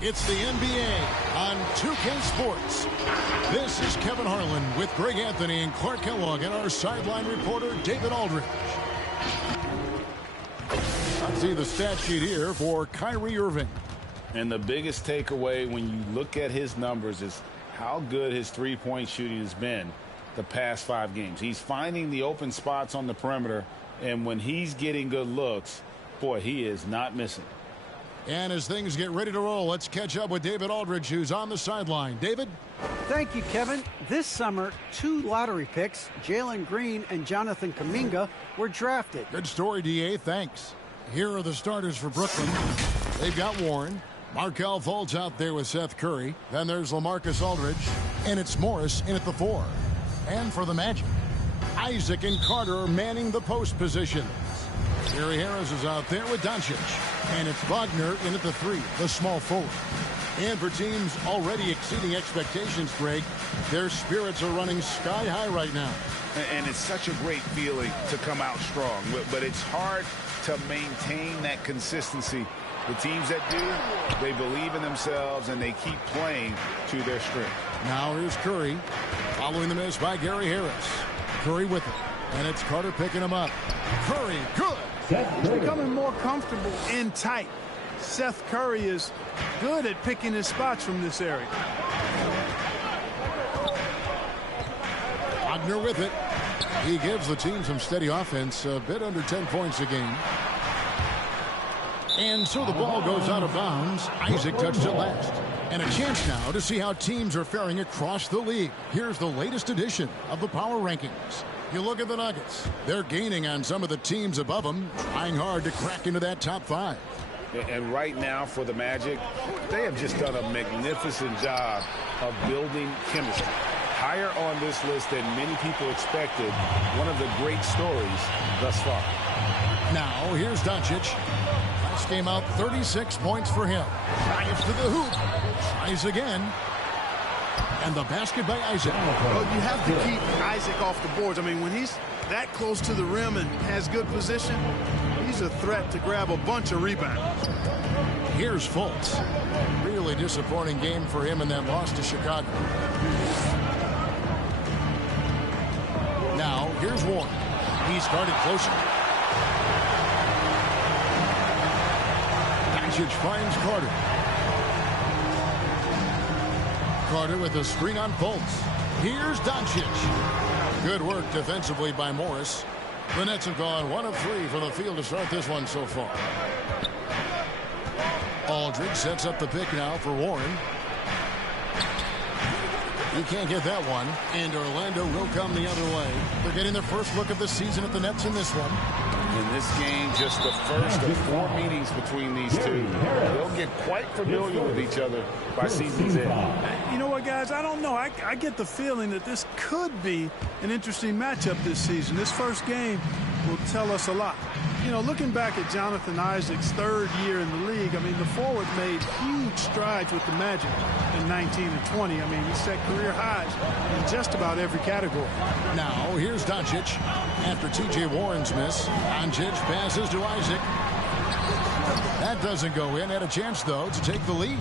It's the NBA on 2K Sports. This is Kevin Harlan with Greg Anthony and Clark Kellogg and our sideline reporter, David Aldridge. Let's see the stat sheet here for Kyrie Irving. And the biggest takeaway when you look at his numbers is how good his three-point shooting has been the past 5 games. He's finding the open spots on the perimeter, and when he's getting good looks, boy, he is not missing. And as things get ready to roll, let's catch up with David Aldridge, who's on the sideline. David? Thank you, Kevin. This summer, 2 lottery picks, Jalen Green and Jonathan Kuminga, were drafted. Good story, D.A. Thanks. Here are the starters for Brooklyn. They've got Warren. Markelle Fultz out there with Seth Curry. Then there's LaMarcus Aldridge. And it's Morris in at the 4. And for the Magic, Isaac and Carter manning the post positions. Gary Harris is out there with Doncic. And it's Wagner in at the 3, the small forward. And for teams already exceeding expectations, Greg, their spirits are running sky high right now. And it's such a great feeling to come out strong. But it's hard to maintain that consistency. The teams that do, they believe in themselves and they keep playing to their strength. Now here's Curry, following the miss by Gary Harris. Curry with it, and it's Carter picking him up. Curry, good. He's becoming more comfortable in tight. Seth Curry is good at picking his spots from this area. Wagner with it. He gives the team some steady offense, a bit under 10 points a game. And so the ball goes out of bounds. Isaac touched it last. And a chance now to see how teams are faring across the league. Here's the latest edition of the Power Rankings. You look at the Nuggets. They're gaining on some of the teams above them, trying hard to crack into that top 5. And right now for the Magic, they have just done a magnificent job of building chemistry. Higher on this list than many people expected. One of the great stories thus far. Now, here's Doncic. Last game out, 36 points for him. Drives to the hoop. Tries again. And the basket by Isaac. Well, you have to keep Isaac off the boards. I mean, when he's that close to the rim and has good position, he's a threat to grab a bunch of rebounds. Here's Fultz. Really disappointing game for him in that loss to Chicago. Now, here's Warren. He started closer. Doncic finds Carter. Carter with a screen on Fultz. Here's Doncic. Good work defensively by Morris. The Nets have gone 1 of 3 from the field to start this one so far. Aldridge sets up the pick now for Warren. He can't get that one, and Orlando will come the other way. They're getting their first look of the season at the Nets in this one. In this game, just the first of 4 meetings between these two. They'll get quite familiar with each other by season's end. You know what, guys? I don't know. I get the feeling that this could be an interesting matchup this season. This first game will tell us a lot. You know, looking back at Jonathan Isaac's 3rd year in the league, I mean, the forward made huge strides with the Magic in 19 and 20. I mean, he set career highs in just about every category. Now, here's Doncic. After T.J. Warren's miss, Doncic passes to Isaac. That doesn't go in. Had a chance, though, to take the lead.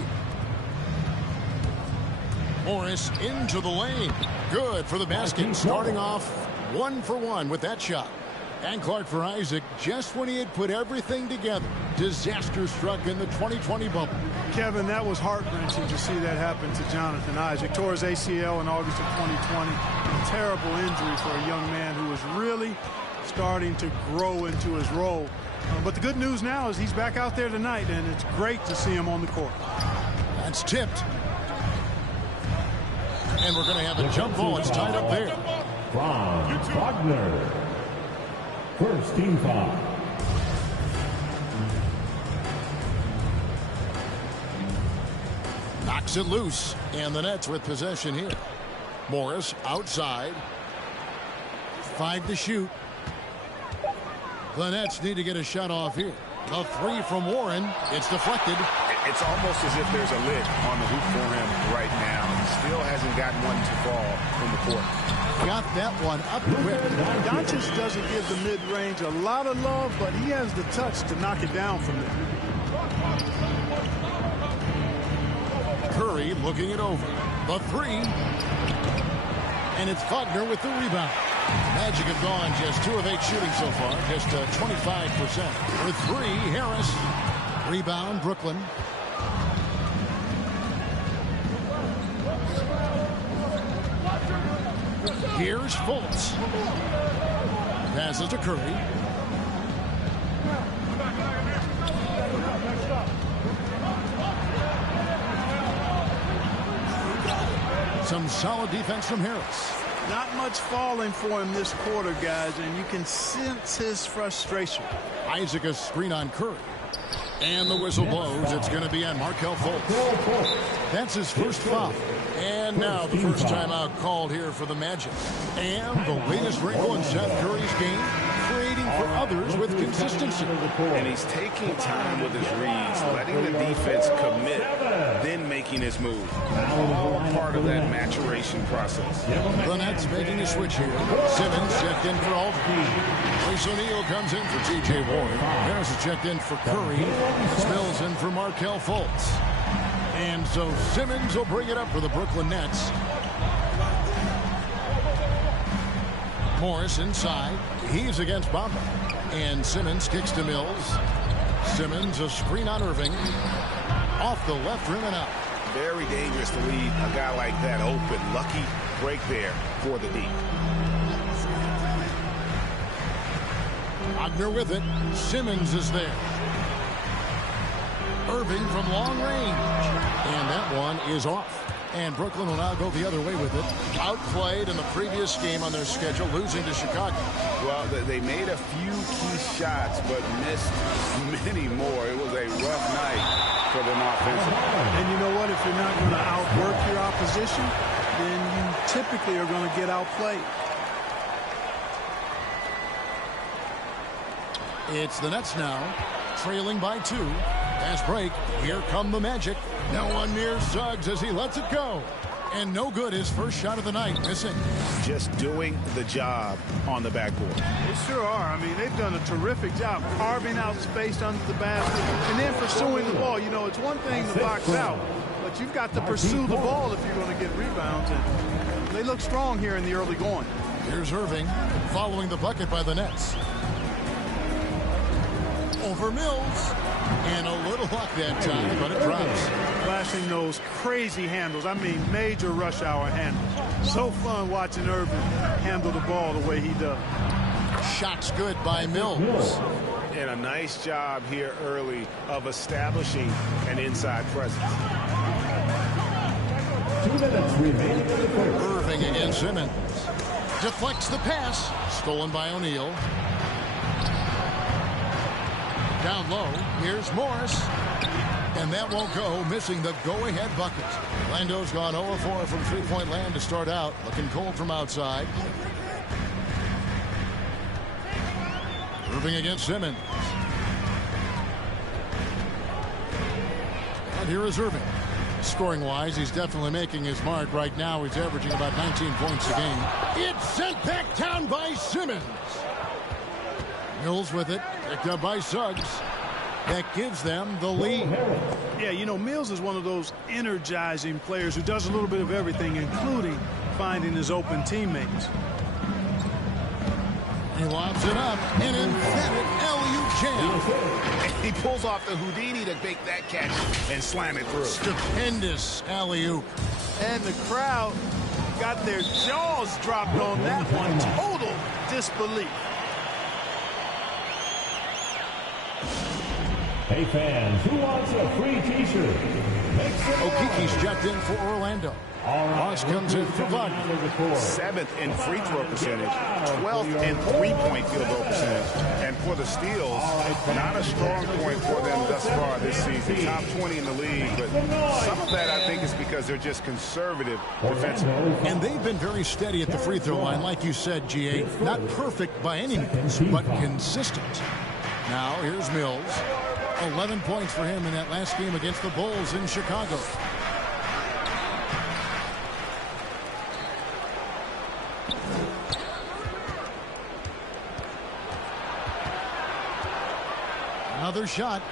Morris into the lane. Good for the basket. Starting off 1 for 1 with that shot. And Clark for Isaac, just when he had put everything together. Disaster struck in the 2020 bubble. Kevin, that was heart-wrenching to see that happen to Jonathan Isaac. Tore his ACL in August of 2020. A terrible injury for a young man who was really starting to grow into his role. But the good news now is he's back out there tonight, and it's great to see him on the court. That's tipped. And we're going to have a jump ball. It's tied up there. Franz Wagner. First team foul. Knocks it loose, and the Nets with possession here. Morris outside. 5 to shoot. The Nets need to get a shot off here. The 3 from Warren. It's deflected. It's almost as if there's a lid on the hoop for him right now. He still hasn't gotten one to fall from the court. Got that one up quick. Doncic doesn't give the mid-range a lot of love, but he has the touch to knock it down from there. Curry looking it over. The three. And it's Wagner with the rebound. Magic have gone just 2 of 8 shooting so far, just 25%. With 3, Harris. Rebound, Brooklyn. Here's Fultz. Passes to Curry. Some solid defense from Harris. Not much falling for him this quarter, guys, and you can sense his frustration. Isaac a screen on Curry. And the whistle blows. It's going to be on Markelle Fultz. That's his first foul. And now the first timeout called here for the Magic. And the latest wrinkle in Seth Curry's game, creating for others with consistency. And he's taking time with his reads, letting the defense commit, then making his move. All part of that maturation process. The Nets making a switch here. Simmons checked in for Aldridge. Royce O'Neal comes in for T.J. Warren. Harris is checked in for Curry. Spills in for Markelle Fultz. And so Simmons will bring it up for the Brooklyn Nets. Morris inside. He's against Bamba. And Simmons kicks to Mills. Simmons a screen on Irving. Off the left rim and out. Very dangerous to leave a guy like that open. Lucky break there for the D. Wagner with it. Simmons is there. Irving from long range. And that one is off. And Brooklyn will now go the other way with it. Outplayed in the previous game on their schedule, losing to Chicago. Well, they made a few key shots, but missed many more. It was a rough night for them offensively. And you know what? If you're not going to outwork your opposition, then you typically are going to get outplayed. It's the Nets now, trailing by 2. Fast break. Here come the Magic. No one near Suggs as he lets it go. And no good. His first shot of the night, missing. Just doing the job on the backboard. They sure are. I mean, they've done a terrific job carving out space under the basket and then pursuing the ball. You know, it's one thing to box out, but you've got to pursue the ball if you're going to get rebounds. And they look strong here in the early going. Here's Irving following the bucket by the Nets. Over Mills. And a little luck that time, but it drops. Flashing those crazy handles. I mean, major rush hour handles. So fun watching Irving handle the ball the way he does. Shots good by Mills. And a nice job here early of establishing an inside presence. 2 minutes remaining in the first. Irving against Simmons. Deflects the pass. Stolen by O'Neal. Down low, here's Morris. And that won't go, missing the go-ahead bucket. Lando's gone 0-4 from three-point land to start out. Looking cold from outside. Irving against Simmons. And here is Irving. Scoring-wise, he's definitely making his mark. Right now, he's averaging about 19 points a game. It's sent back down by Simmons. Mills with it, picked up by Suggs. That gives them the lead. Yeah, you know, Mills is one of those energizing players who does a little bit of everything, including finding his open teammates. He lobs it up, an emphatic alley-oop jam. He pulls off the Houdini to make that catch and slam it through. Stupendous alley-oop. And the crowd got their jaws dropped on that one. Total disbelief. Hey fans, who wants a free t-shirt? Okiki's checked in for Orlando. Ross comes in for Wagner. 7th in free throw percentage, 12th in three-point field goal percentage. And for the steals, not a strong point for them thus far this season. Top 20 in the league, but some of that I think is because they're just conservative defensively. And they've been very steady at the free throw line, like you said, GA. Not perfect by any means, but consistent. Now here's Mills. 11 points for him in that last game against the Bulls in Chicago. Another shot.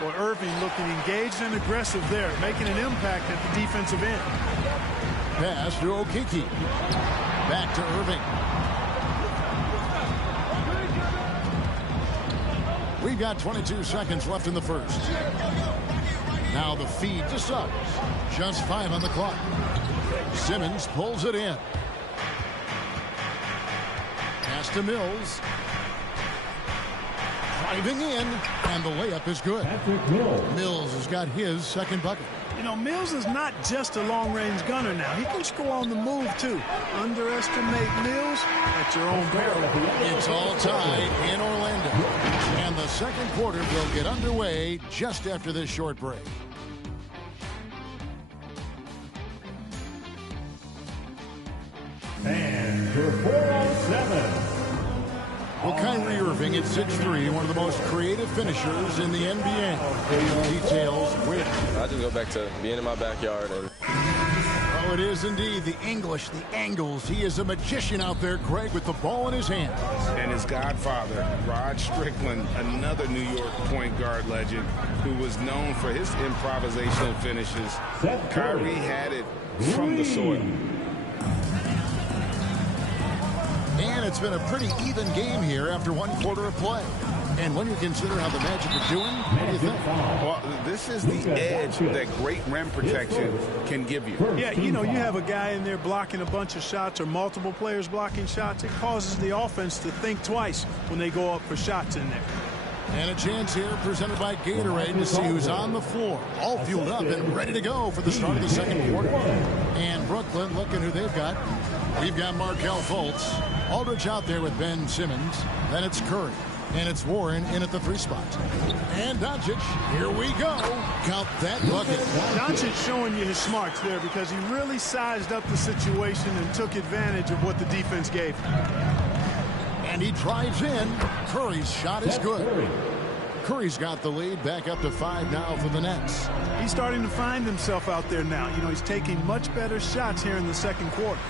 Well, Irving looking engaged and aggressive there, making an impact at the defensive end. Pass to Okeke. Back to Irving. We've got 22 seconds left in the first. Now the feed to Suggs. Just 5 on the clock. Simmons pulls it in. Pass to Mills. Driving in, and the layup is good. Mills has got his second bucket. You know, Mills is not just a long-range gunner now. He can score on the move, too. Underestimate Mills at your own peril. It's all tied in Orlando. And the second quarter will get underway just after this short break. And your 407. Well, Kyrie Irving at 6'3", one of the most creative finishers in the NBA. Details win. I just go back to being in my backyard. Oh, it is indeed. The English, the angles. He is a magician out there, Greg, with the ball in his hands. And his godfather, Rod Strickland, another New York point guard legend who was known for his improvisational finishes. Kyrie had it from the soil. And it's been a pretty even game here after one quarter of play. And when you consider how the Magic are doing, what do you think? Well, this is the edge that great rim protection can give you. Yeah, you know, you have a guy in there blocking a bunch of shots or multiple players blocking shots. It causes the offense to think twice when they go up for shots in there. And a chance here presented by Gatorade to see who's on the floor. All fueled up and ready to go for the start of the second quarter. And Brooklyn, looking who they've got. We've got Markelle Fultz. Aldridge out there with Ben Simmons. Then it's Curry. And it's Warren in at the 3 spot. And Doncic, here we go. Count that bucket. Doncic showing you his smarts there because he really sized up the situation and took advantage of what the defense gave him. And he drives in. Curry's shot is good. Curry's got the lead back up to 5 now for the Nets. He's starting to find himself out there now. You know, he's taking much better shots here in the second quarter.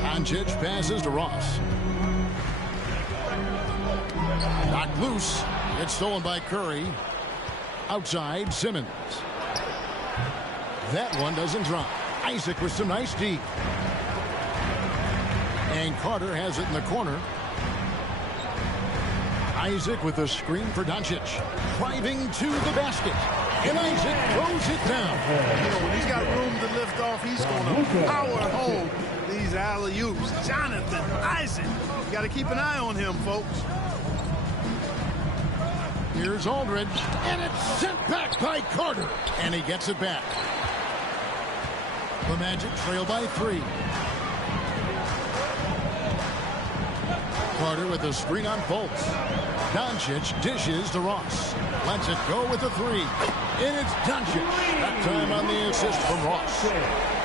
Doncic passes to Ross. Knocked loose. It's stolen by Curry. Outside, Simmons. That one doesn't drop. Isaac with some nice deep. And Carter has it in the corner. Isaac with a screen for Doncic. Driving to the basket. And Isaac throws it down. You know, when he's got room to lift off, he's going to power home these alley-oops. Jonathan Isaac. You got to keep an eye on him, folks. Here's Aldridge. And it's sent back by Carter. And he gets it back. The Magic trail by 3. Carter with a screen on Fultz. Doncic dishes to Ross. Lets it go with a 3. And it's Doncic. That time on the assist from Ross.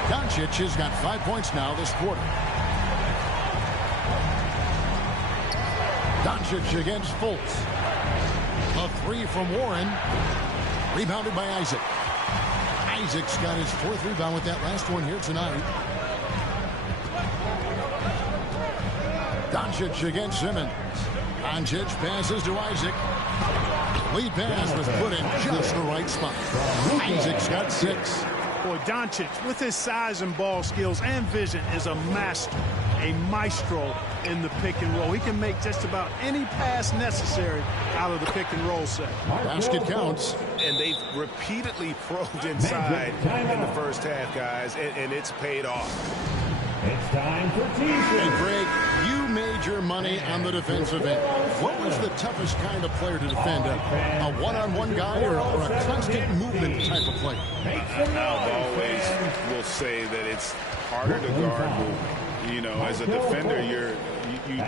Doncic has got 5 points now this quarter. Doncic against Fultz. A 3 from Warren. Rebounded by Isaac. Isaac's got his 4th rebound with that last one here tonight. Doncic against Simmons. Doncic passes to Isaac. Lead pass was put in just the right spot. Isaac's got 6. Boy, Doncic, with his size and ball skills and vision, is a master, a maestro in the pick and roll. He can make just about any pass necessary out of the pick and roll set. Basket counts. And they've repeatedly probed inside in the first half, guys, and it's paid off. It's time for teasers. And Greg, you made your money on the defensive end. What was the toughest kind of player to defend? A one-on-one guy or a constant movement type of player? I always will say that it's harder to guard who, you know, as a defender, you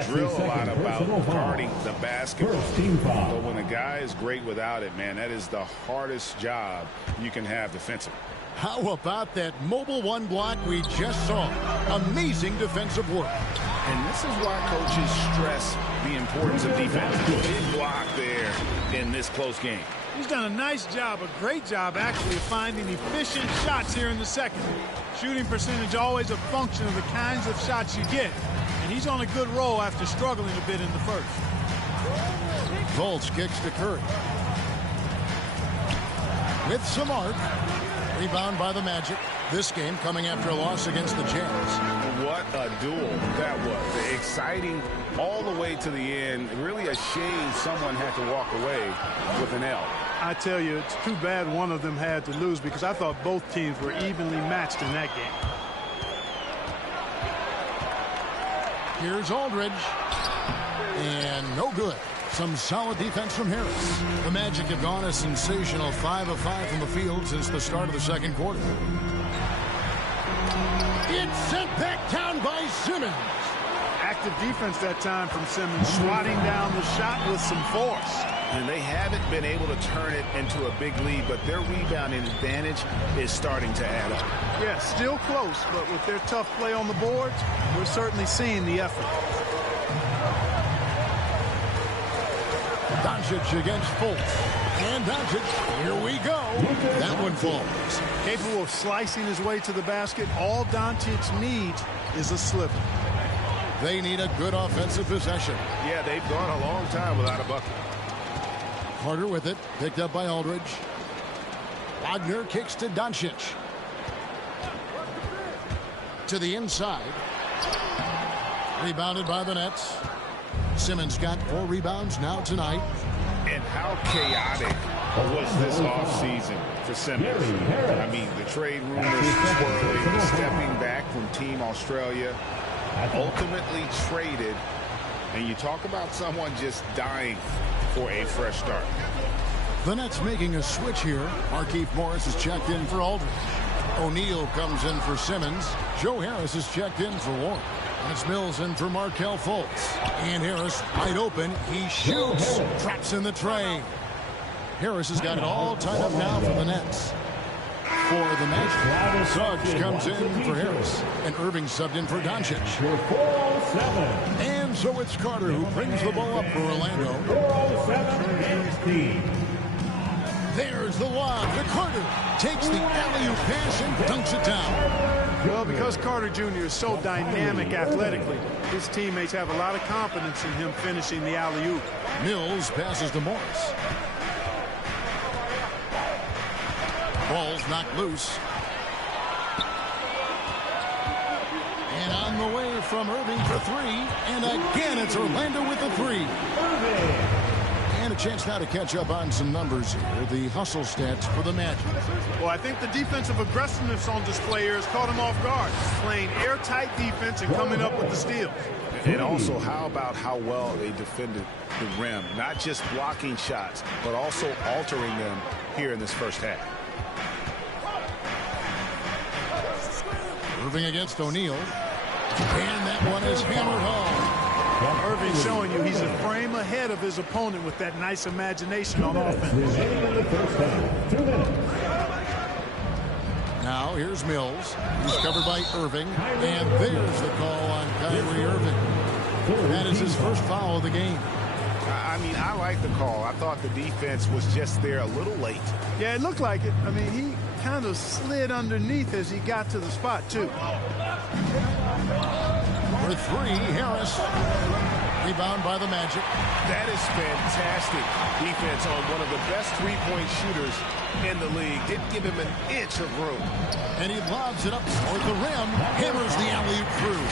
drill a lot about guarding the basketball. But when a guy is great without it, man, that is the hardest job you can have defensively. How about that mobile 1 block we just saw? Amazing defensive work. And this is why coaches stress the importance of defense. Big block there in this close game. He's done a nice job, a great job, actually, of finding efficient shots here in the second. Shooting percentage always a function of the kinds of shots you get. And he's on a good roll after struggling a bit in the first. Fultz kicks to Curry. With some arc. Rebound by the Magic. This game coming after a loss against the Jazz. What a duel that was. Exciting all the way to the end. Really a shame someone had to walk away with an L. I tell you, it's too bad one of them had to lose because I thought both teams were evenly matched in that game. Here's Aldridge. And no good. Some solid defense from Harris. The Magic have gone a sensational 5 of 5 from the field since the start of the second quarter. It's sent back down by Simmons. Active defense that time from Simmons, swatting down the shot with some force. And they haven't been able to turn it into a big lead, but their rebounding advantage is starting to add up. Yeah, still close, but with their tough play on the boards, we're certainly seeing the effort. Doncic against Fultz. And Doncic, here we go. That one falls. Capable of slicing his way to the basket. All Doncic needs is a slipper. They need a good offensive possession. Yeah, they've gone a long time without a bucket. Carter with it. Picked up by Aldridge. Wagner kicks to Doncic. To the inside. Rebounded by the Nets. Simmons got 4 rebounds now tonight. And how chaotic was this offseason for Simmons? I mean, the trade rumors swirling, stepping back from Team Australia, ultimately traded. And you talk about someone just dying for a fresh start. The Nets making a switch here. Markieff Morris is checked in for Aldridge. O'Neal comes in for Simmons. Joe Harris is checked in for Warren. And it's Mills in for Markelle Fultz. And Harris wide open. He shoots. Traps in the tray. Harris has got it all tied up now for the Nets. For the Magic, Suggs comes in for Harris. And Irving subbed in for Doncic. And so it's Carter who brings the ball up for Orlando. There's the lob to Carter. Takes the alley-oop pass and dunks it down. Well, because Carter Jr. is so dynamic athletically, his teammates have a lot of confidence in him finishing the alley-oop. Mills passes to Morris. Ball's knocked loose. And on the way from Irving for 3. And again, it's Orlando with the 3. And a chance now to catch up on some numbers here. The hustle stats for the Magic. Well, I think the defensive aggressiveness on display here has caught him off guard. Playing airtight defense and coming up with the steals. And also, how about how well they defended the rim? Not just blocking shots, but also altering them here in this first half. Irving against O'Neal. And that one is hammered home. Irving showing you he's a frame ahead of his opponent with that nice imagination on offense. Now here's Mills. He's covered by Irving. And there's the call on Kyrie Irving. That is his first foul of the game. I mean, I like the call. I thought the defense was just there a little late. Yeah, it looked like it. I mean, he kind of slid underneath as he got to the spot, too. For 3, Harris. Rebound by the Magic. That is fantastic defense on one of the best three-point shooters in the league. Didn't give him an inch of room. And he lobs it up toward the rim. Hammers the alley-oop through.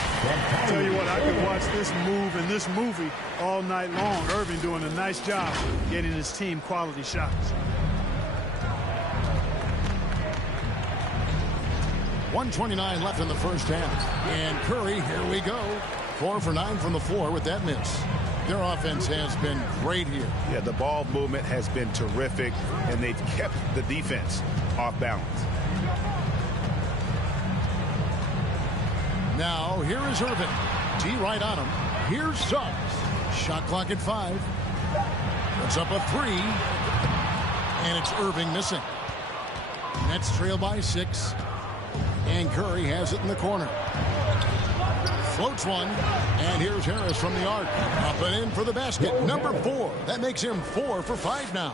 I'll tell you what, I could watch this move and this movie all night long. Irving doing a nice job getting his team quality shots. 1:29 left in the first half. And Curry, here we go. 4 for 9 from the floor with that miss. Their offense has been great here. Yeah, the ball movement has been terrific, and they've kept the defense off balance. Now, here is Irving. T right on him. Here's Suggs. Shot clock at 5. Puts up a 3. And it's Irving missing. Nets trail by 6. And Curry has it in the corner. Floats one. And here's Harris from the arc. Up and in for the basket. Number 4. That makes him 4 for 5 now.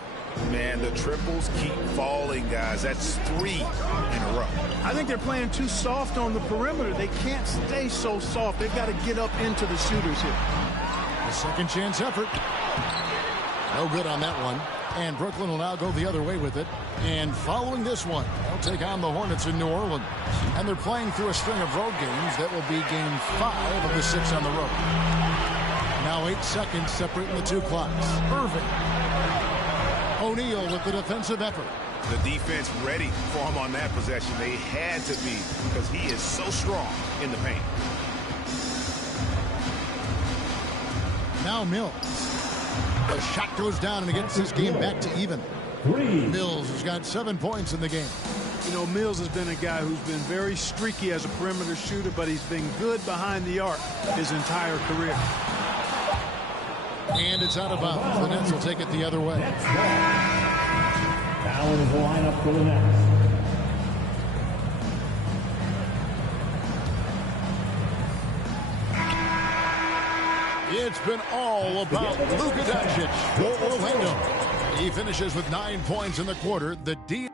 Man, the triples keep falling, guys. That's 3 in a row. I think they're playing too soft on the perimeter. They can't stay so soft. They've got to get up into the shooters here. A second chance effort. No good on that one. And Brooklyn will now go the other way with it. And following this one, they'll take on the Hornets in New Orleans. And they're playing through a string of road games. That will be game 5 of the 6 on the road. Now 8 seconds separating the two clocks. Irving. O'Neal with the defensive effort. The defense ready for him on that possession. They had to be because he is so strong in the paint. Now Mills. The shot goes down and it gets this game back to even. Mills has got 7 points in the game. You know, Mills has been a guy who's been very streaky as a perimeter shooter, but he's been good behind the arc his entire career. And it's out of bounds. The Nets will take it the other way. Now in the lineup for the Nets. It's been all about Luka Doncic for Orlando. He finishes with 9 points in the quarter. The D.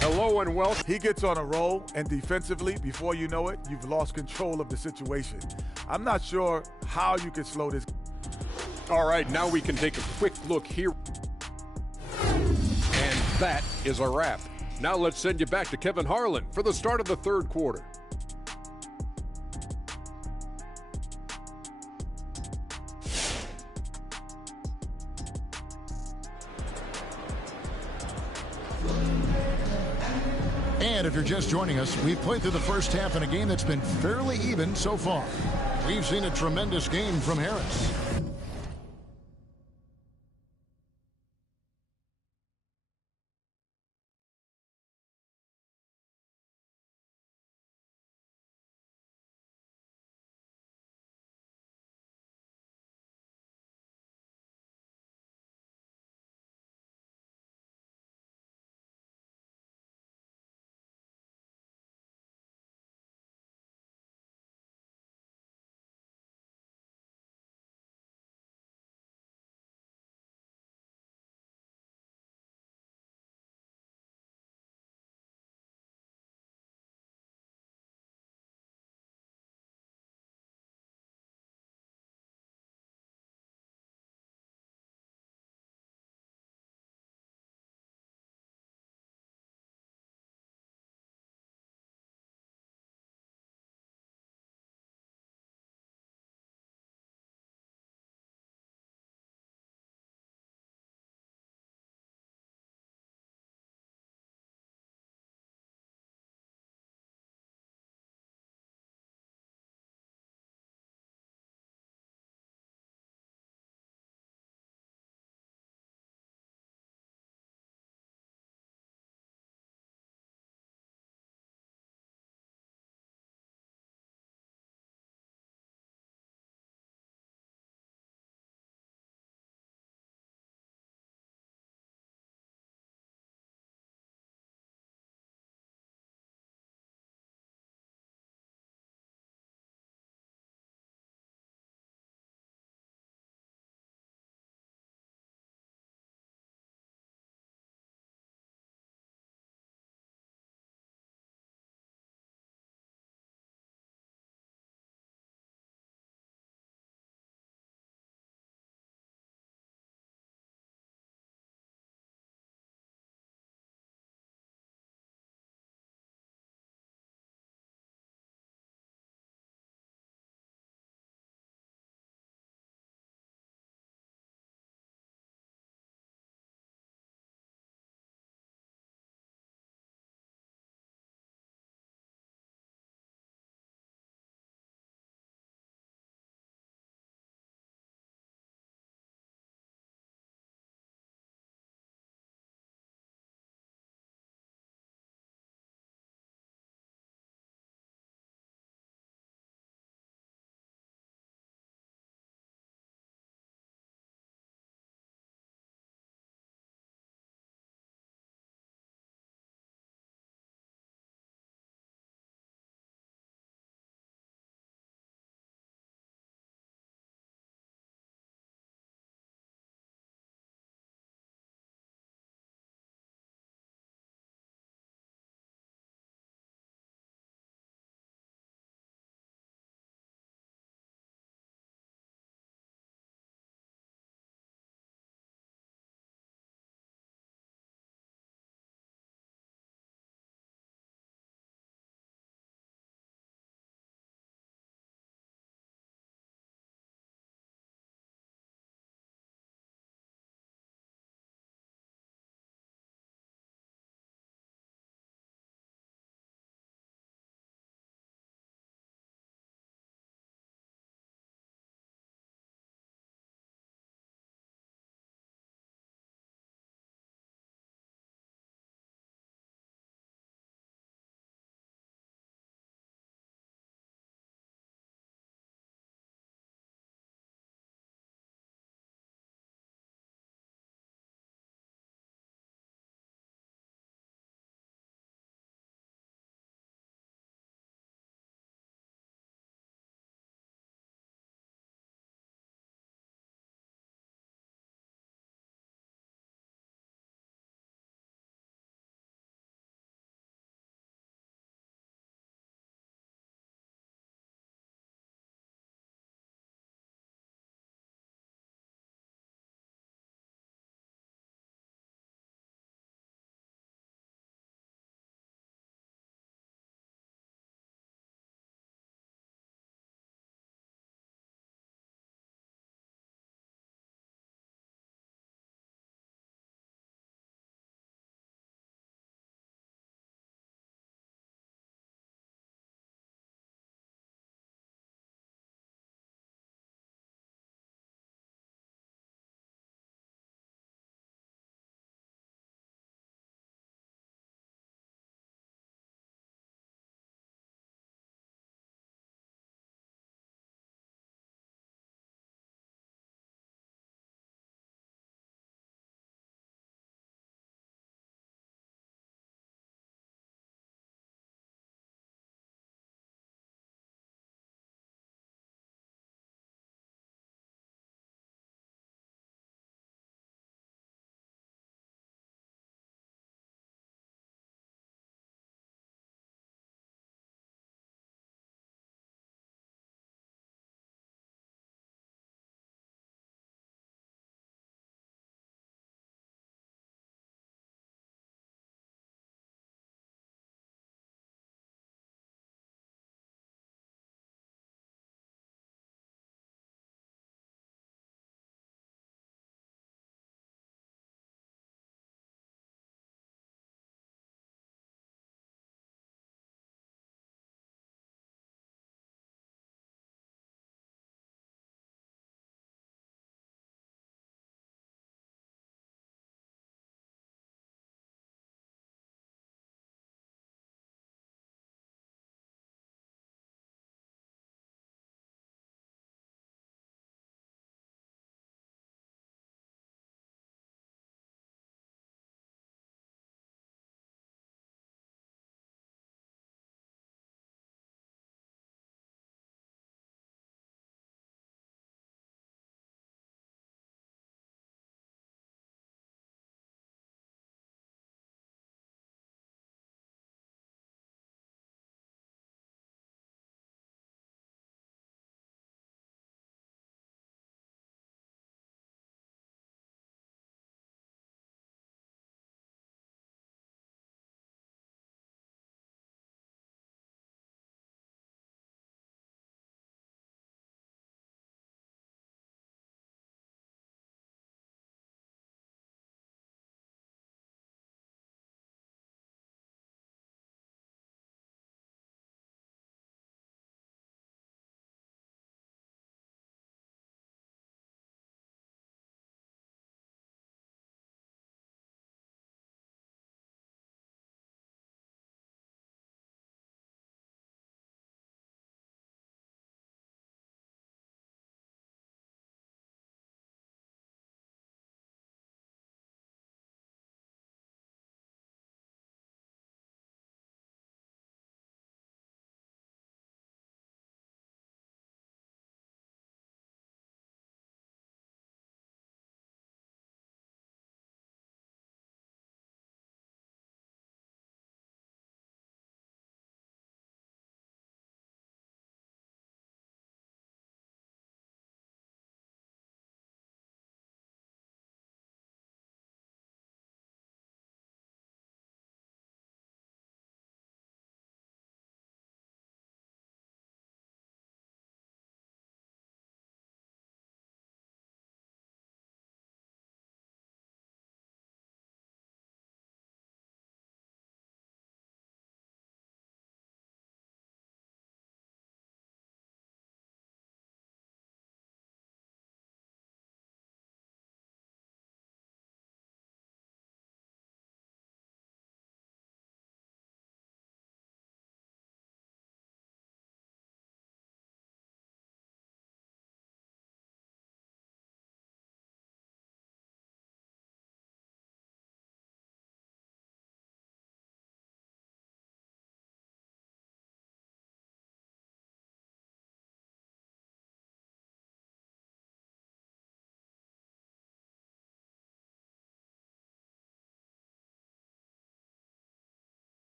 Hello and welcome. He gets on a roll, and defensively, before you know it, you've lost control of the situation. I'm not sure how you can slow this. All right, now we can take a quick look here. And that is a wrap. Now let's send you back to Kevin Harlan for the start of the third quarter. And if you're just joining us, we've played through the first half in a game that's been fairly even so far. We've seen a tremendous game from Harris.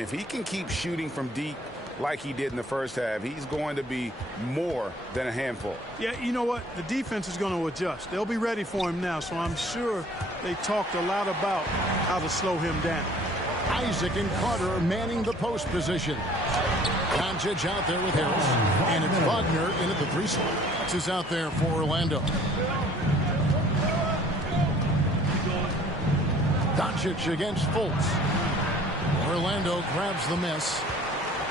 And if he can keep shooting from deep like he did in the first half, he's going to be more than a handful. Yeah, you know what? The defense is going to adjust. They'll be ready for him now, so I'm sure they talked a lot about how to slow him down. Isaac and Carter manning the post position. Doncic out there with Harris. And it's Wagner in at the 3 slot. This is out there for Orlando. Doncic against Fultz. Orlando grabs the miss.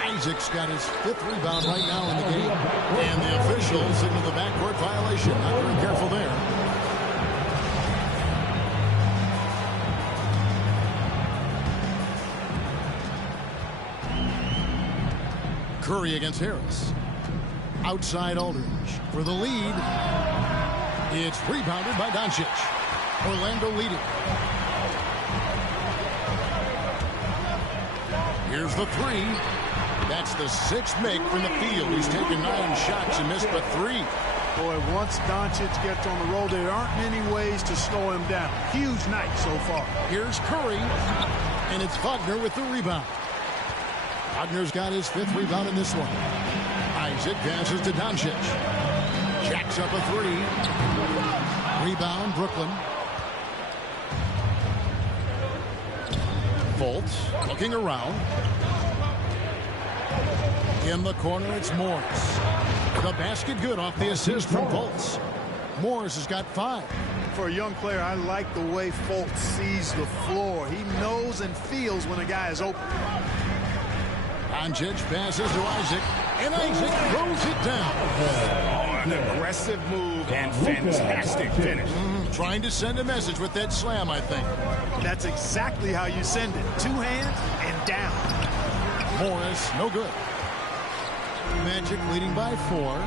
Isaac's got his 5th rebound right now in the game. And the officials signal the backcourt violation. Not very careful there. Curry against Harris. Outside Aldridge for the lead. It's rebounded by Doncic. Orlando leading. Here's the 3. That's the 6th make from the field. He's taken 9 shots and missed but 3. Boy, once Doncic gets on the roll, there aren't many ways to slow him down. Huge night so far. Here's Curry, and it's Wagner with the rebound. Wagner's got his 5th rebound in this one. Isaac passes to Doncic. Jacks up a 3. Rebound, Brooklyn. Fultz looking around. In the corner, it's Morris. The basket good off the assist from Fultz. Morris has got 5. For a young player, I like the way Fultz sees the floor. He knows and feels when a guy is open. Doncic passes to Isaac, and Isaac throws it down. Oh, an aggressive move and fantastic finish. Trying to send a message with that slam, I think. That's exactly how you send it. 2 hands and down. Morris, no good. Magic leading by 4.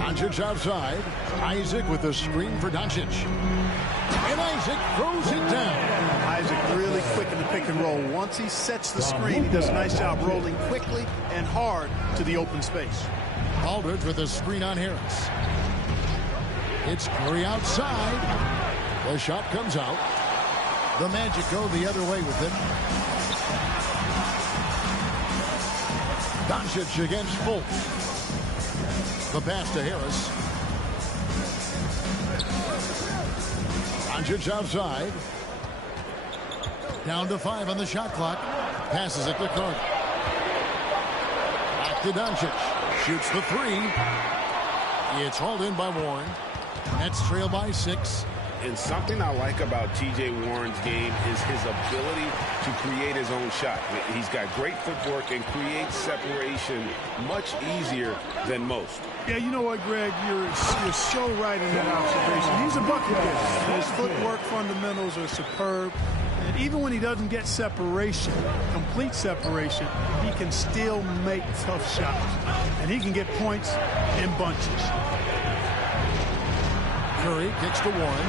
Doncic outside. Isaac with the screen for Doncic. And Isaac throws it down. Isaac really quick in the pick and roll. Once he sets the screen, he does a nice job rolling quickly and hard to the open space. Aldridge with a screen on Harris. It's Curry outside. The shot comes out. The Magic go the other way with it. Doncic against Fultz. The pass to Harris. Doncic outside. Down to 5 on the shot clock. Passes it to Carter. Back to Doncic. Shoots the 3. It's hauled in by Warren. Nets trail by 6. And something I like about T.J. Warren's game is his ability to create his own shot. He's got great footwork and creates separation much easier than most. Yeah, you know what, Greg? You're so right in that observation. He's a bucket getter. His footwork fundamentals are superb. And even when he doesn't get separation, complete separation, he can still make tough shots. And he can get points in bunches. Curry kicks to Warren.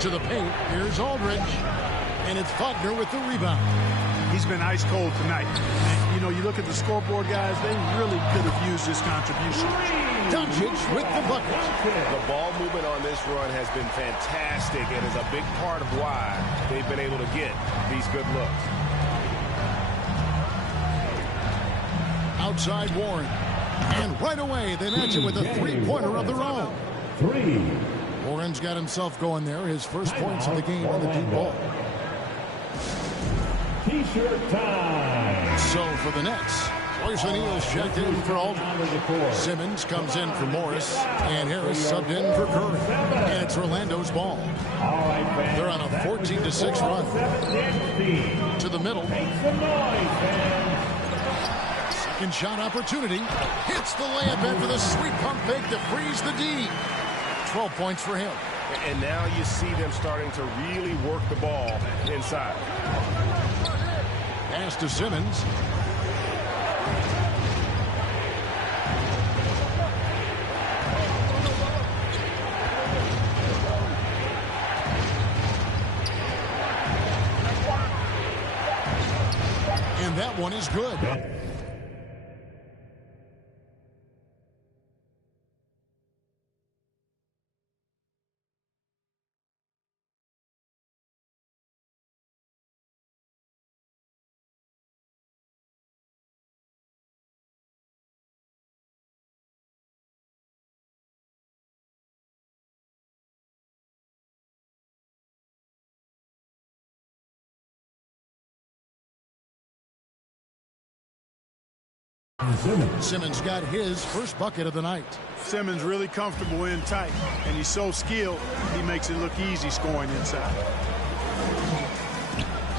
To the paint. Here's Aldridge. And it's Wagner with the rebound. He's been ice cold tonight. And, you know, you look at the scoreboard, guys, they really could have used this contribution. Doncic with the bucket. The ball movement on this run has been fantastic and is a big part of why they've been able to get these good looks. Outside Warren. And right away, they match it with a 3-pointer of their own. 3. Warren's got himself going there. His first points of the game on the deep ball. T-shirt time. So for the Nets, Royce O'Neal's checked in for Aldridge. Simmons comes in for Morris. And Harris subbed in for Curry. And it's Orlando's ball. They're on a 14-6 run. To the middle. Second shot opportunity. Hits the layup after the sweet pump fake to freeze the D. 12 points for him. And now you see them starting to really work the ball inside. Pass to Simmons. And that one is good. Simmons got his first bucket of the night. Simmons really comfortable in tight, and he's so skilled, he makes it look easy scoring inside.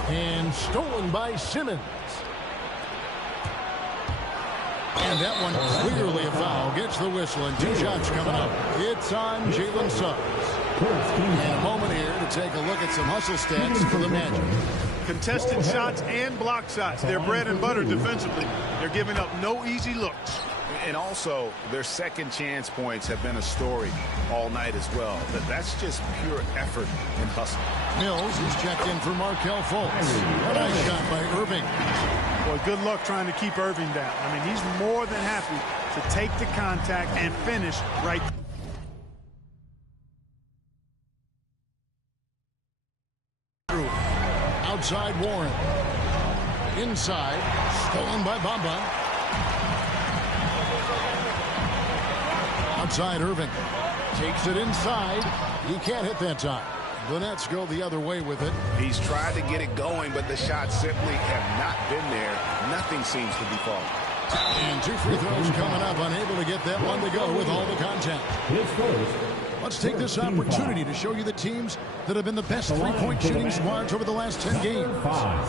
And stolen by Simmons. And that one clearly a foul. Gets the whistle, and 2 shots coming up. It's on Jalen Suggs. And a moment here to take a look at some hustle stats for the Magic. Contested shots and block shots. They're bread and butter defensively. They're giving up no easy looks. And also, their second chance points have been a story all night as well. That's just pure effort and hustle. Mills is checked in for Markelle Fultz. A nice shot by Irving. Boy, good luck trying to keep Irving down. I mean, he's more than happy to take the contact and finish right. Outside Warren. Inside. Stolen by Bamba. Outside Irving. Takes it inside. He can't hit that time. The Nets go the other way with it. He's tried to get it going, but the shots simply have not been there. Nothing seems to be falling. And 2 free throws coming up. Unable to get that one to go with all the contact. Let's take this opportunity to show you the teams that have been the best three-point shooting squads over the last 10 games.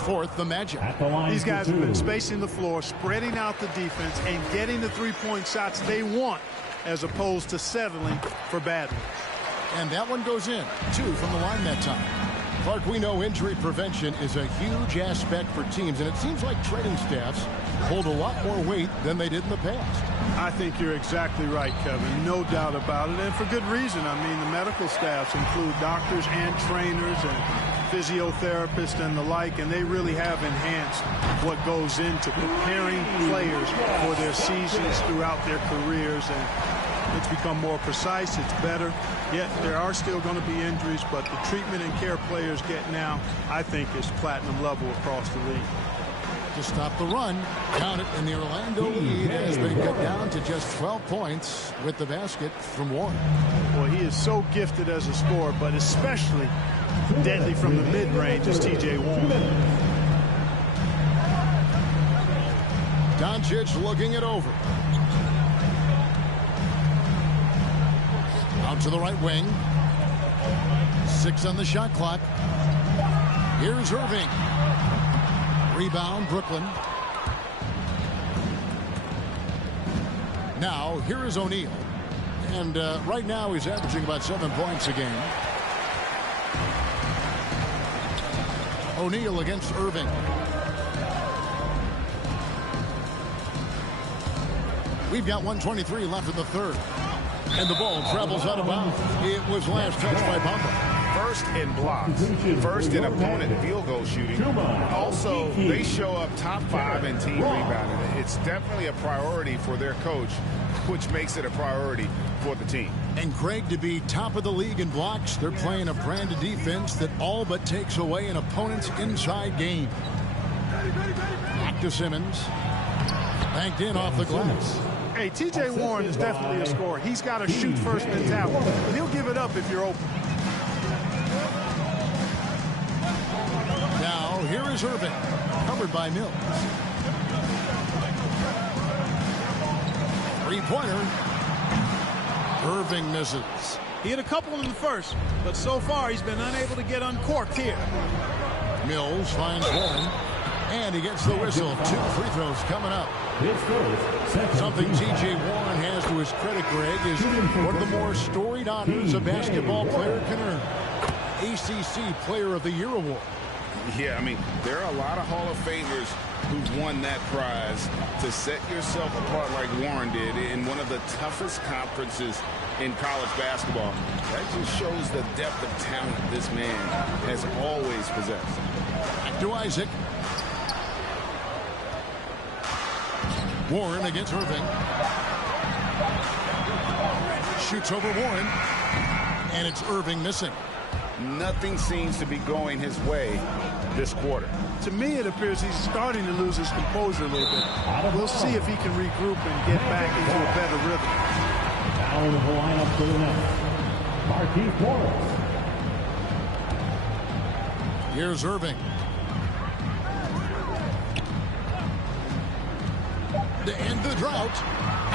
Fourth, the Magic. These guys have been spacing the floor, spreading out the defense, and getting the three-point shots they want as opposed to settling for bad ones. And that one goes in. 2 from the line that time. Clark, we know injury prevention is a huge aspect for teams, and it seems like training staffs hold a lot more weight than they did in the past. I think you're exactly right, Kevin. No doubt about it, and for good reason. I mean, the medical staffs include doctors and trainers and physiotherapists and the like, and they really have enhanced what goes into preparing players for their seasons throughout their careers, and it's become more precise. It's better. Yet there are still going to be injuries, but the treatment and care players get now, I think, is platinum level across the league. To stop the run, count it in the Orlando lead as they cut down to just 12 points with the basket from Warren. Well, he is so gifted as a scorer, but especially deadly from the mid-range is T.J. Warren. Doncic looking it over. Out to the right wing. 6 on the shot clock. Here's Irving. Rebound, Brooklyn. Now, here is O'Neal. And right now, he's averaging about 7 points a game. O'Neal against Irving. We've got 1:23 left in the third. And the ball travels out of bounds. It was last touched by Bamba. First in blocks, first in opponent field goal shooting. Also, they show up top 5 in team rebounding. It's definitely a priority for their coach, which makes it a priority for the team. And Craig, to be top of the league in blocks, they're playing a brand of defense that all but takes away an opponent's inside game. Back to Simmons. Banked in off the glass. Hey, T.J. Warren is definitely a scorer. He's got a shoot-first mentality, but he'll give it up if you're open. Now, here is Irving, covered by Mills. Three-pointer. Irving misses. He had a couple in the first, but so far he's been unable to get uncorked here. Mills finds Warren, and he gets the whistle. 2 free throws coming up. Something T.J. Warren has to his credit, Greg, is one of the more storied honors a basketball player can earn. ACC Player of the Year award. Yeah, I mean, there are a lot of Hall of Famers who've won that prize. To set yourself apart like Warren did in one of the toughest conferences in college basketball, that just shows the depth of talent this man has always possessed. Back to Isaac. Warren against Irving. Shoots over Warren. And it's Irving missing. Nothing seems to be going his way this quarter. To me, it appears he's starting to lose his composure a little bit. We'll see if he can regroup and get back into a better rhythm. Down the lineup for the Nets, Markieff Morris. Here's Irving. to end the drought.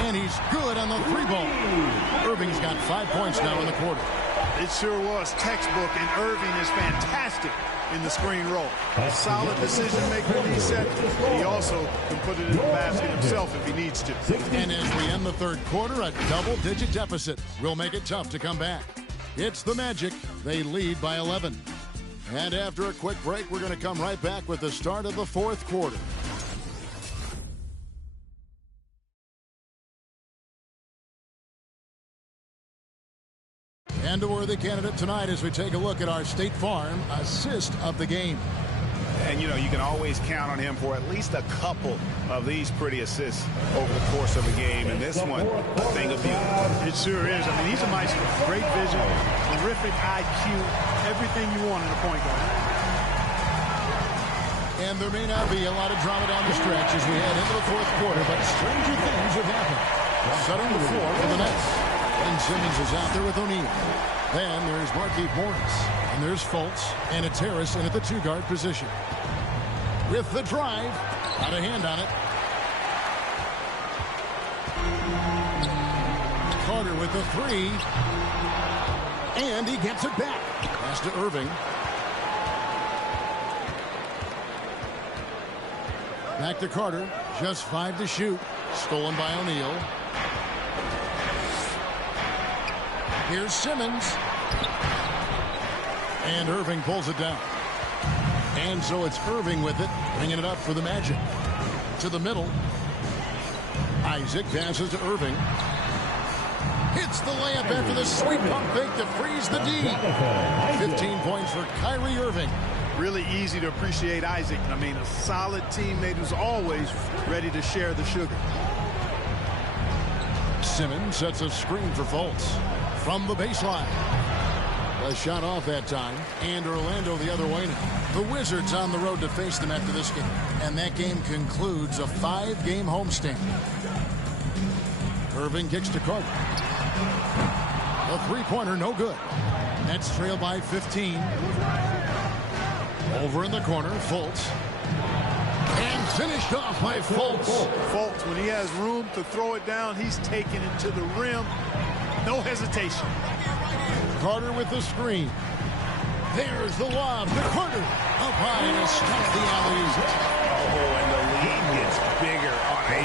And he's good on the 3-ball. Irving's got 5 points now in the quarter. It sure was textbook, and Irving is fantastic in the screen roll. A solid decision maker in these sets. He also can put it in the basket himself if he needs to. And as we end the third quarter, a double-digit deficit will make it tough to come back. It's the Magic. They lead by 11. And after a quick break, we're going to come right back with the start of the fourth quarter. And a worthy candidate tonight as we take a look at our State Farm assist of the game. And, you know, you can always count on him for at least a couple of these pretty assists over the course of a game. And this one, a thing of beauty. It sure is. I mean, he's a maestro. Great vision, terrific IQ, everything you want in a point guard. And there may not be a lot of drama down the stretch as we head into the fourth quarter, but stranger things have happened. Setting the floor for the Nets. And Simmons is out there with O'Neal. Then there's Markieff Morris. And there's Fultz. And it's Harris in at the 2-guard position. With the drive. Got a hand on it. Carter with the 3. And he gets it back. Pass to Irving. Back to Carter. Just 5 to shoot. Stolen by O'Neal. Here's Simmons. And Irving pulls it down. And so it's Irving with it, bringing it up for the Magic. To the middle. Isaac passes to Irving. Hits the layup after the sweet pump fake to freeze the D. 15 points for Kyrie Irving. Really easy to appreciate Isaac. I mean, a solid teammate who's always ready to share the sugar. Simmons sets a screen for Fultz. From the baseline. A shot off that time. And Orlando the other way now. The Wizards on the road to face them after this game. And that game concludes a 5-game homestand. Irving kicks to Carter. A 3-pointer, no good. Nets trail by 15. Over in the corner, Fultz. And finished off by Fultz. Fultz, when he has room to throw it down, he's taking it to the rim. No hesitation. Carter with the screen. There's the lob to Carter. Up high and a stop the alley. Oh, and the lead gets bigger on a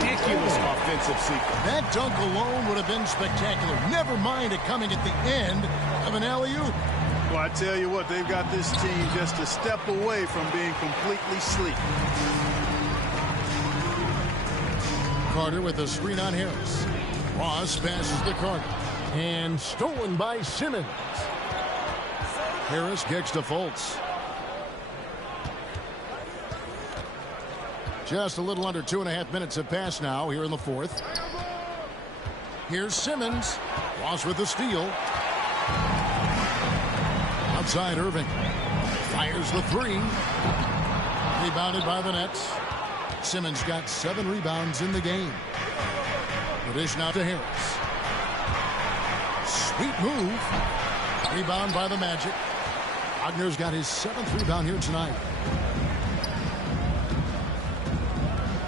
ridiculous offensive sequence. That dunk alone would have been spectacular. Never mind it coming at the end of an alley-oop. Well, I tell you what, they've got this team just a step away from being completely sleep. Carter with a screen on Harris. Ross passes to Carter. And stolen by Simmons. Harris kicks to Fultz. Just a little under 2.5 minutes have passed now here in the fourth. Here's Simmons. Ross with the steal. Outside Irving. Fires the 3. Rebounded by the Nets. Simmons got 7 rebounds in the game. The dish now to Harris. Sweet move. Rebound by the Magic. Wagner's got his 7th rebound here tonight.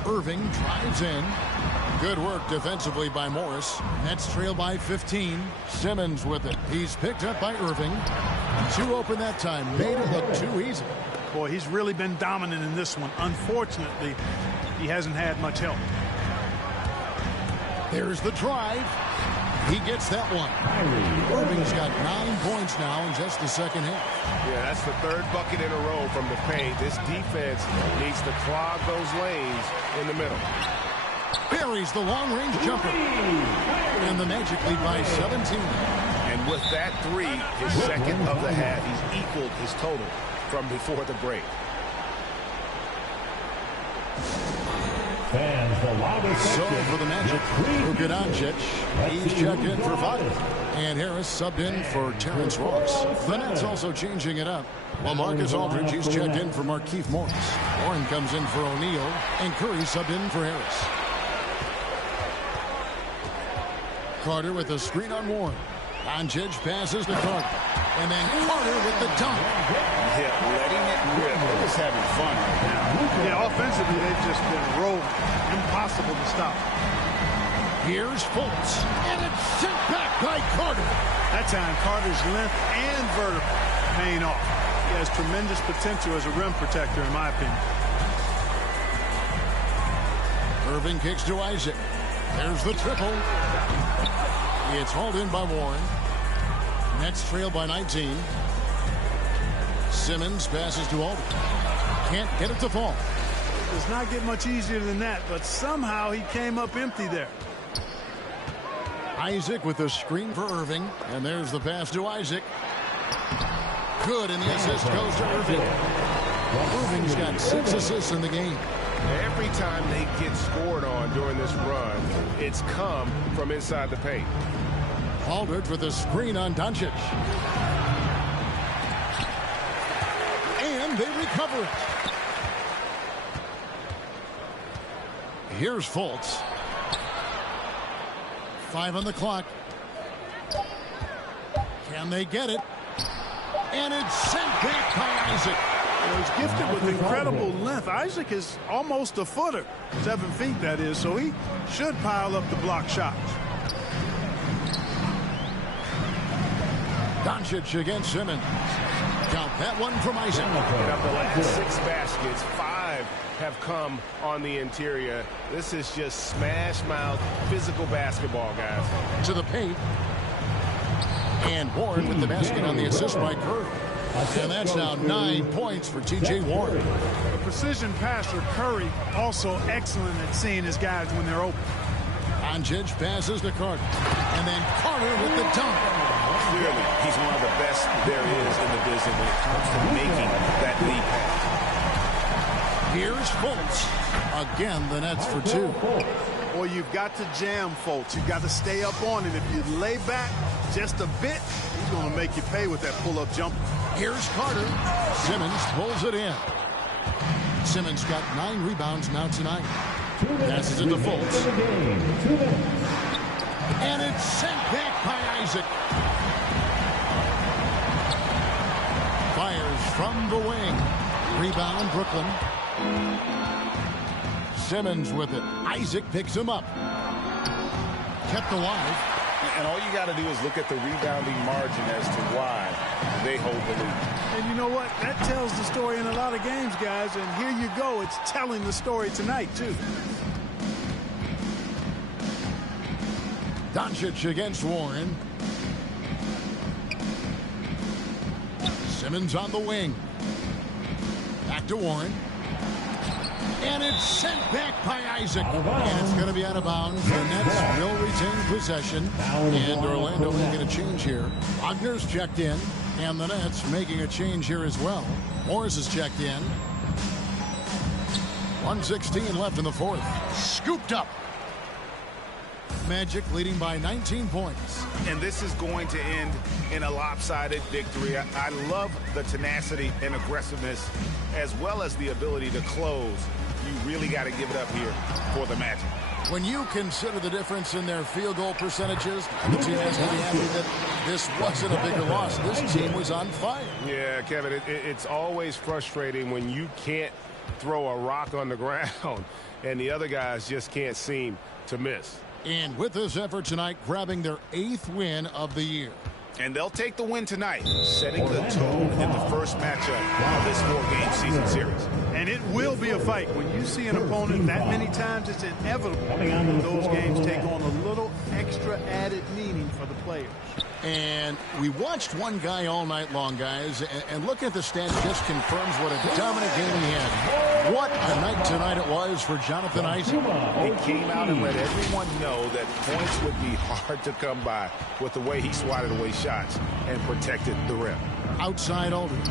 Irving drives in. Good work defensively by Morris. Nets trail by 15. Simmons with it. He's picked up by Irving. 2 open that time. Made it look too easy. Boy, he's really been dominant in this one. Unfortunately, he hasn't had much help. There's the drive. He gets that one. Irving's got 9 points now in just the second half. Yeah, that's the 3rd bucket in a row from the paint. This defense needs to clog those lanes in the middle. Buries the long-range jumper. And the Magic lead by 17. And with that 3, his second of the half, he's equaled his total from before the break. So for the Magic, Luka Doncic, he's checked in for 5. And Harris subbed in for Terrence Ross. The Nets also changing it up. While Marcus Aldridge, he's checked in for Markieff Morris. Warren comes in for O'Neal, and Curry subbed in for Harris. Carter with a screen on Warren. Doncic passes to Carter. And then Carter with the dunk. Yeah, letting it rip. They're just having fun right now. Yeah, offensively, they've just been rolling. Impossible to stop. Here's Fultz. And it's sent back by Carter. That time, Carter's length and vertical paying off. He has tremendous potential as a rim protector, in my opinion. Irving kicks to Isaac. There's the triple. It's hauled in by Warren. Nets trail by 19. Simmons passes to Aldridge. Can't get it to fall. Does not get much easier than that, but somehow he came up empty there. Isaac with the screen for Irving. And there's the pass to Isaac. Good, and the assist goes to Irving. Irving's got 6 assists in the game. Every time they get scored on during this run, it's come from inside the paint. Aldridge with a screen on Doncic. And they recover it. Here's Fultz. 5 on the clock. Can they get it? And it's sent back by Isaac. He's gifted with incredible length. Isaac is almost a footer. 7 feet, that is, so he should pile up the block shots. Doncic against Simmons. Count that one from Isaac. Of the last 6 baskets, 5 have come on the interior. This is just smash mouth physical basketball, guys. To the paint. And Warren with the basket on the assist by Curry. And that's now 9 points for T.J. Warren. The precision passer, Curry, also excellent at seeing his guys when they're open. Doncic passes to Carter. And then Carter with the dunk. Clearly, he's one of the best there is in the business when it comes to making that lead pass. Here's Fultz. Again, the Nets for 2. Boy, you've got to jam Fultz. You've got to stay up on him. If you lay back just a bit, he's going to make you pay with that pull-up jumper. Here's Carter. Simmons pulls it in. Simmons got 9 rebounds now tonight. Passes it to Fultz. And it's sent back by Isaac. Fires from the wing. Rebound, Brooklyn. Simmons with it. Isaac picks him up. Kept alive. And all you got to do is look at the rebounding margin as to why they hold the lead. And you know what? That tells the story in a lot of games, guys. And here you go. It's telling the story tonight, too. Doncic against Warren. Simmons on the wing. Back to Warren. And it's sent back by Isaac. And it's going to be out of bounds. The Nets will retain possession. And Orlando making a change here. Wagner's checked in. And the Nets making a change here as well. Morris is checked in. 1:16 left in the 4th. Scooped up. Magic leading by 19 points. And this is going to end in a lopsided victory. I love the tenacity and aggressiveness as well as the ability to close. You really got to give it up here for the Magic. When you consider the difference in their field goal percentages, the team has to be happy that this wasn't a bigger loss. This team was on fire. Yeah, Kevin, it's always frustrating when you can't throw a rock on the ground and the other guys just can't seem to miss. And with this effort tonight, grabbing their 8th win of the year. And they'll take the win tonight, setting the tone in the first matchup of this 4-game season series. And it will be a fight. When you see an opponent that many times, it's inevitable that those games take on a little extra added meaning for the players. And we watched one guy all night long, guys, and looking at the stats just confirms what a dominant game he had. What a night tonight it was for Jonathan Isaac. He came out and let everyone know that points would be hard to come by with the way he swatted away shots and protected the rim. Outside Aldridge.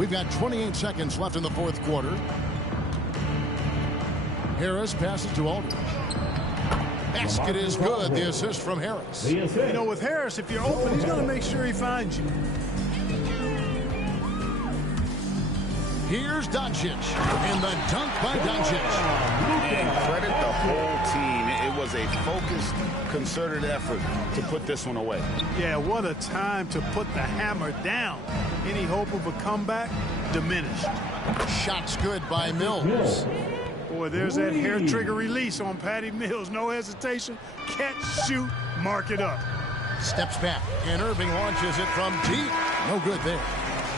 We've got 28 seconds left in the 4th quarter. Harris passes to Aldridge. Basket is good. The assist from Harris. You know, with Harris, if you're open, he's going to make sure he finds you. Here's Doncic. And the dunk by Doncic. And credit the whole team. It was a focused, concerted effort to put this one away. Yeah, what a time to put the hammer down. Any hope of a comeback? Diminished. Shots good by Mills. Boy, there's that hair trigger release on Patty Mills. No hesitation. Catch, shoot, mark it up. Steps back, and Irving launches it from deep. No good there.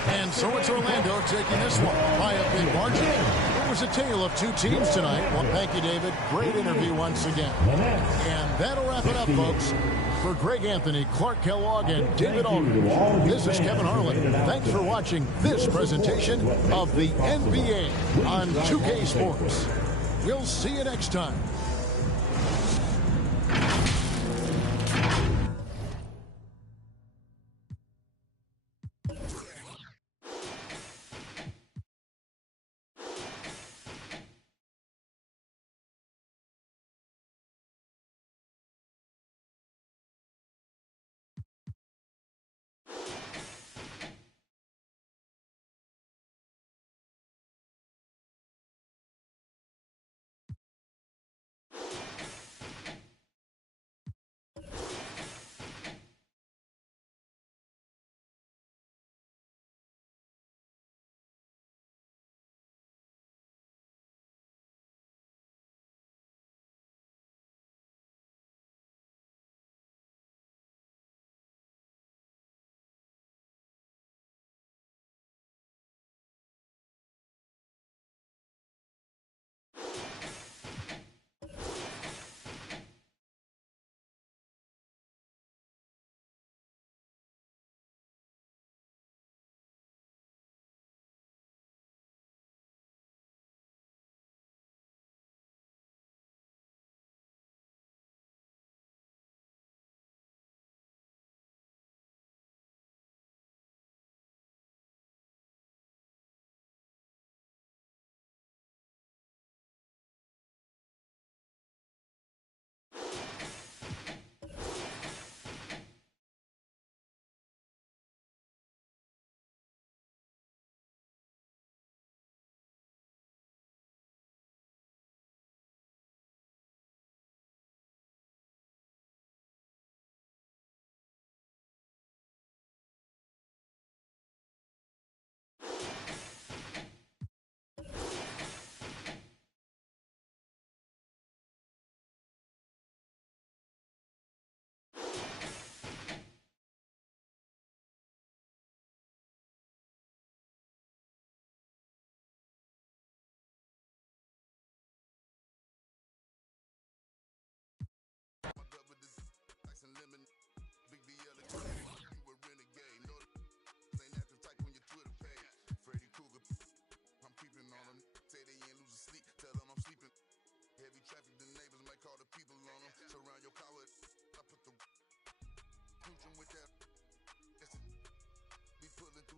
And so it's Orlando taking this one by a big margin. It was a tale of two teams tonight. Well, thank you, David. Great interview once again. And that'll wrap it up, folks. For Greg Anthony, Clark Kellogg, and David Aldridge, this is Kevin Harlan. Thanks for watching this presentation of the NBA on 2K Sports. We'll see you next time.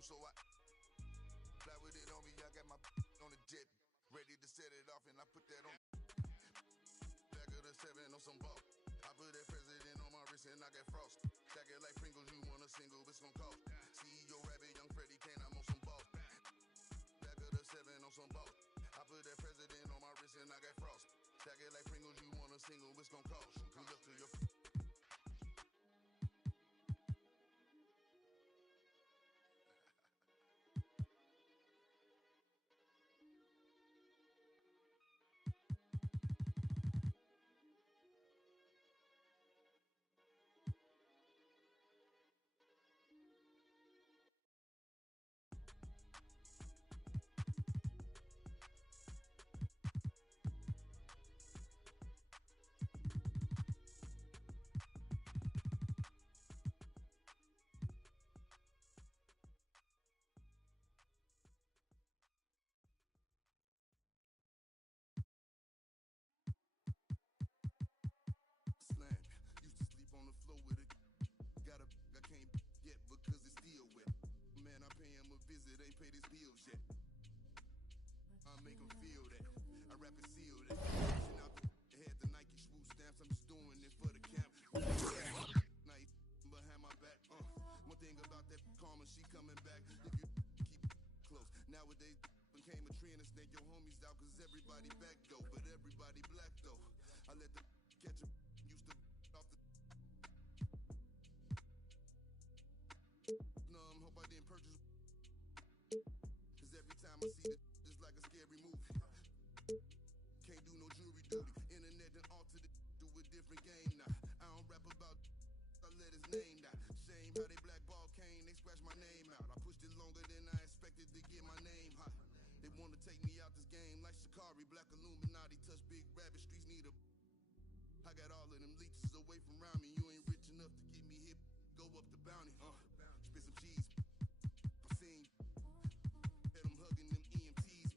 So I fly with it on me, I got my on the jet, ready to set it off, and I put that on back of the 7 on some ball. I put that president on my wrist and I got frost. Stack it like Pringles, you want a single, it's gon' cost. CEO Rabbit, young Freddie Kane, I'm on some balls. Back of the 7 on some ball. I put that president on my wrist and I got frost. Stack it like Pringles, you want a single, it's gon' cost. We look to your everybody back though, but everybody black though. I let the catch a I see it just like a scary movie. Can't do no jury duty. Internet and altered it, do a different game now. I don't rap about, I let his name down. Shame how they blackball Kane, they scratch my name out. I pushed it longer than I expected to get my name hot. They want to take me out this game like Shikari, Black Illuminati, touch big rabbit, streets need a. I got all of them leeches away from around me. You ain't rich enough to get me hip, go up the bounty. Spit some cheese. I seen, had them hugging them EMTs.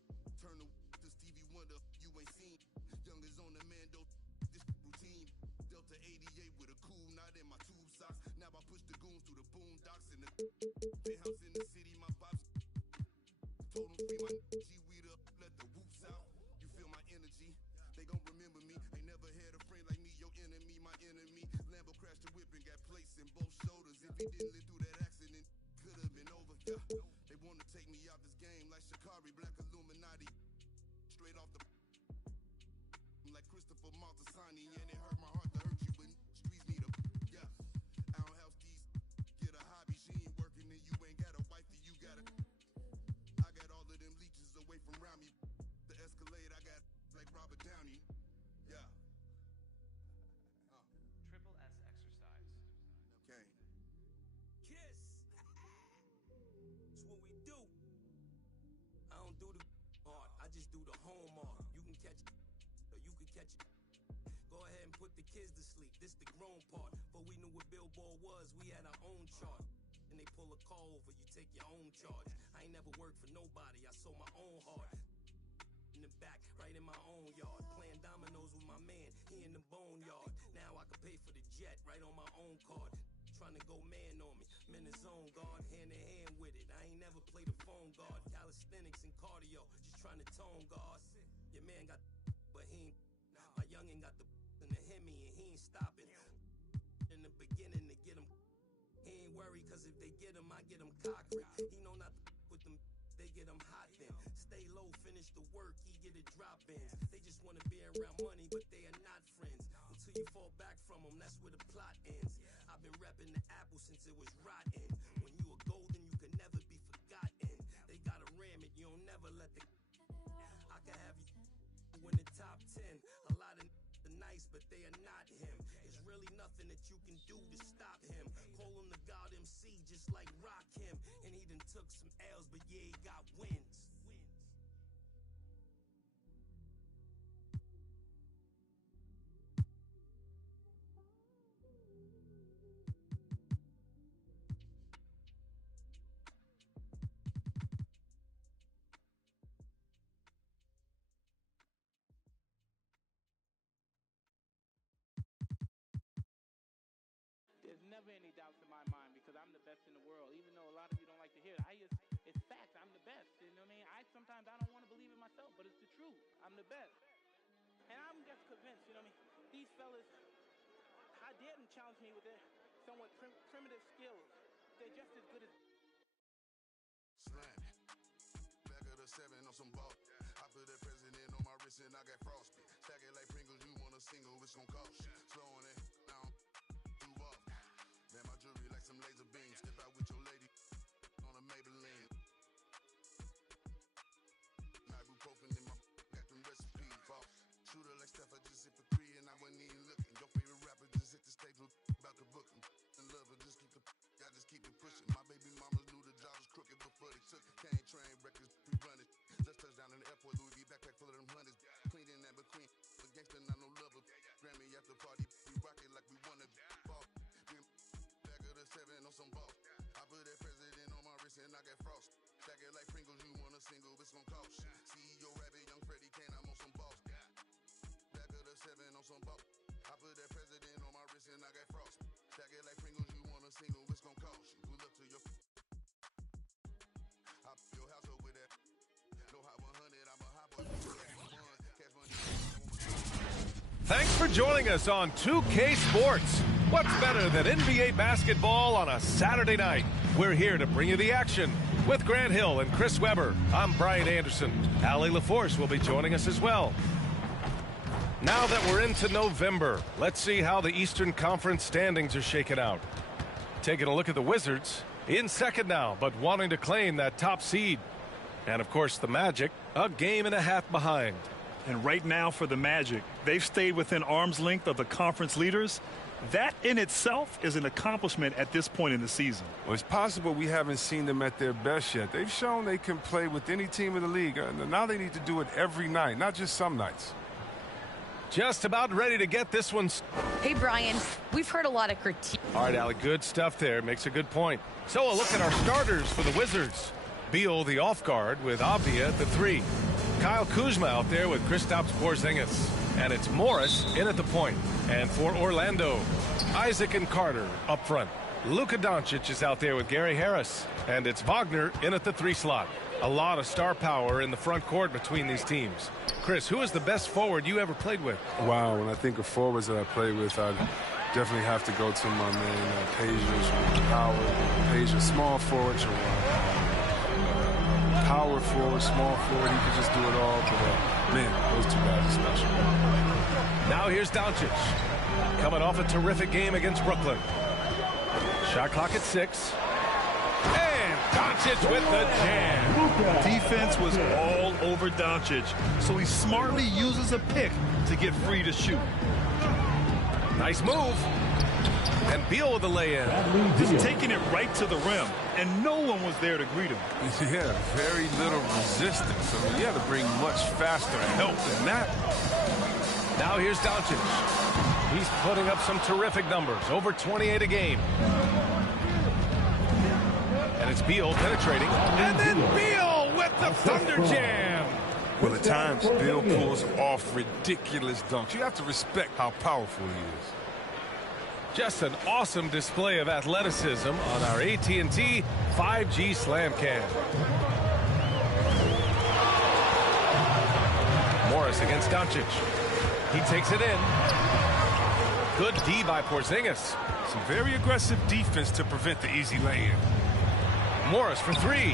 Turn the to Stevie Wonder, you ain't seen. Youngers on the Mando, this routine. Delta 88 with a cool knot in my tube socks. Now I push the goons through the boondocks in the penthouse in the city. My pops told them free my G-weed up, let the whoops out. You feel my energy? They gon' remember me. Ain't never had a friend like me, your enemy, my enemy. Lambo crashed the whip and got placed in both shoulders. If he didn't live through that accident, could have been over. Yeah. They wanna take me out this game like Shikari, Black Illuminati. Straight off the like Christopher Maltasani, and it hurt my heart to hurt you, but streets need a yeah. I don't house these. Get a hobby, she ain't working, and you ain't got a wife, and you got a. I got all of them leeches away from around me. The Escalade, I got like Robert Downey. Yeah. Triple S exercise. Okay. Kiss. It's what we do. I don't do the art. I just do the home art. You can catch it, or you can catch it. Go ahead and put the kids to sleep. This the grown part. But we knew what Billboard was. We had our own chart. And they pull a call over, you take your own charge. I ain't never worked for nobody. I sold my own heart. In the back, right in my own yard. Playing dominoes with my man, he in the boneyard. Now I can pay for the jet, right on my own card. Trying to go man on me, I'm in the zone guard, hand in hand with it. I ain't never played a phone guard. Calisthenics and cardio, just trying to tone guard. Your man got but he ain't. My youngin' got the in the Hemi and he ain't stopping. In the beginning to get him. He ain't worried cause if they get him, I get him cocked. He know not to with them, they get him hot then. Stay low, finish the work, he get it drop-ins. They just wanna be around money, but they are not friends. Until you fall back from them, that's where the plot ends. I've been repping the apple since it was rotten. When you are golden, you can never be forgotten. They gotta ram it, you don't never let the. I can have you in the top 10. A lot of are nice, but they are not him. There's really nothing that you can do to stop him. Call him the God MC, just like Rock him. And he done took some L's, but yeah, he got wins. There's never any doubts in my mind because I'm the best in the world. Even though a lot of you don't like to hear it, it's fact. I'm the best. You know what I mean? Sometimes I don't want to believe it myself, but it's the truth. I'm the best. And I'm just convinced, you know what I mean? These fellas, I dare them challenge me with their somewhat primitive skills. They're just as good as... Slam. Back of the 7 on some ball. I put that president on my wrist and I got frosty. Stack it like Pringles, you want a single, it's gon' cost you. Slowing it down, move off. Man, my jewelry like some laser beams. Step out with your lady on a Maybelline. Ibuprofen in my got them recipes. Boss. Shooter like Steph, I just hit for 3 and I wasn't even looking. Your favorite rapper just hit the stage with about to book him. In love, I just keep it pushing. My baby mamas knew the job was crooked before they took it. Can't train records, we run it. Let's touch down in the airport, Louis V backpack full of them hundreds. Cleaning that McQueen, a gangster, not no lover. Grammy after party, we rock it like we wanna ball. Back of the 7 on some ball. I put that president on my wrist and I got frost. Stack it like Pringles, you want a single, it's gon' cost you. CEO Rabbit, young Freddie Kane, I'm on some balls. Back of the 7 on some ball. I put that president on my wrist and I got frost. Stack it like Pringles, you want a single, it's gon' cost you. Pull up to your your house up with that. No hot 100, I'm a hot boy. Cash money. Thanks for joining us on 2K Sports. What's better than NBA basketball on a Saturday night? We're here to bring you the action. With Grant Hill and Chris Webber, I'm Brian Anderson. Allie LaForce will be joining us as well. Now that we're into November, let's see how the Eastern Conference standings are shaken out. Taking a look at the Wizards, in second now, but wanting to claim that top seed. And, of course, the Magic, a game and a half behind. And right now for the Magic, they've stayed within arm's length of the conference leaders. That in itself is an accomplishment at this point in the season. Well, it's possible we haven't seen them at their best yet. They've shown they can play with any team in the league. And now they need to do it every night, not just some nights. Just about ready to get this one. Hey, Brian, we've heard a lot of critique. All right, Allie, good stuff there. Makes a good point. So a look at our starters for the Wizards. Beal, the off guard, with Avdia at the 3. Kyle Kuzma out there with Kristaps Porzingis. And it's Morris in at the point. And for Orlando, Isaac and Carter up front. Luka Doncic is out there with Gary Harris. And it's Wagner in at the 3 slot. A lot of star power in the front court between these teams. Chris, who is the best forward you ever played with? Wow, when I think of forwards that I played with, I'd definitely have to go to my man, Page, Howard. Page, small forward, power forward, small forward. He could just do it all. But, man, those two guys are special. Now here's Doncic. Coming off a terrific game against Brooklyn. Shot clock at 6. And Doncic with the jam. Defense was all over Doncic, so he smartly uses a pick to get free to shoot. Nice move. And Beal with the lay-in. Just taking it right to the rim, and no one was there to greet him. Yeah, very little resistance. I mean, you had to bring much faster help than that. Now here's Doncic. He's putting up some terrific numbers, over 28 a game. And it's Beal penetrating. And then Beal with the thunder jam. Well, at times, Beal pulls off ridiculous dunks. You have to respect how powerful he is. Just an awesome display of athleticism on our AT&T 5G Slam Cam. Morris against Doncic. He takes it in. Good D by Porzingis. Some very aggressive defense to prevent the easy lay-in. Morris for 3.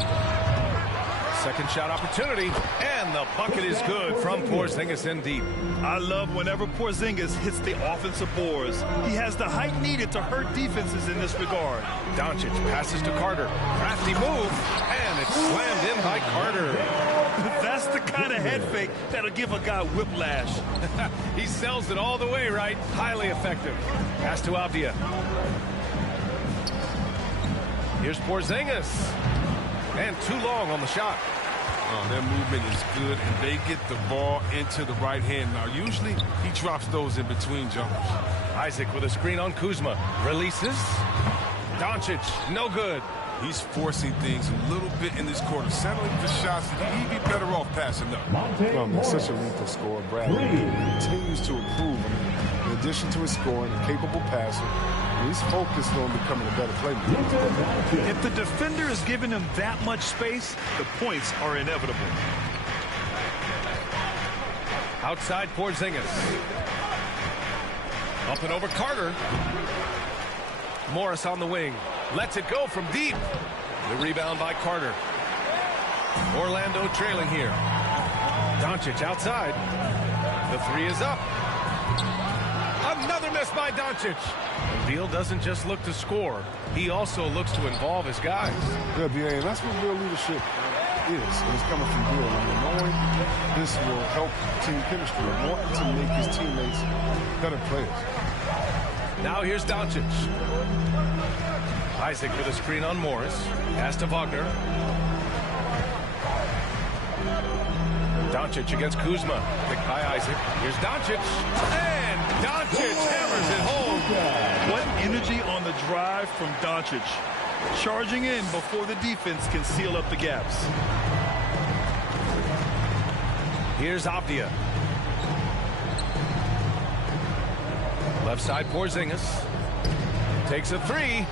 Second shot opportunity, and the bucket is good from Porzingis in deep. I love whenever Porzingis hits the offensive boards. He has the height needed to hurt defenses in this regard. Doncic passes to Carter. Crafty move, and it's slammed in by Carter. That's the kind of head fake that'll give a guy whiplash. He sells it all the way, right? Highly effective. Pass to Avdia. Here's Porzingis. And too long on the shot. Oh, their movement is good, and they get the ball into the right hand. Now, usually, he drops those in between jumpers. Isaac with a screen on Kuzma. Releases. Doncic, no good. He's forcing things a little bit in this quarter, settling for shots that he'd be better off passing up. Well, he's such a lethal scorer, Bradley. He continues to improve. I mean, in addition to his scoring, a capable passer, he's focused on becoming a better playmaker. If the defender is giving him that much space, the points are inevitable. Outside Porzingis. Up and over Carter. Morris on the wing. Lets it go from deep. The rebound by Carter. Orlando trailing here. Doncic outside. The 3 is up. Another miss by Doncic. And Beal doesn't just look to score. He also looks to involve his guys. Yeah, B.A., and that's what real leadership is. And it's coming from Beal. I mean, knowing this will help team chemistry, wanting to make his teammates better players. Now here's Doncic. Isaac with a screen on Morris. Pass to Wagner. Doncic against Kuzma. Picked by Isaac. Here's Doncic. And Doncic hammers it home. What energy on the drive from Doncic. Charging in before the defense can seal up the gaps. Here's Avdia. Left side Porzingis. Takes a 3.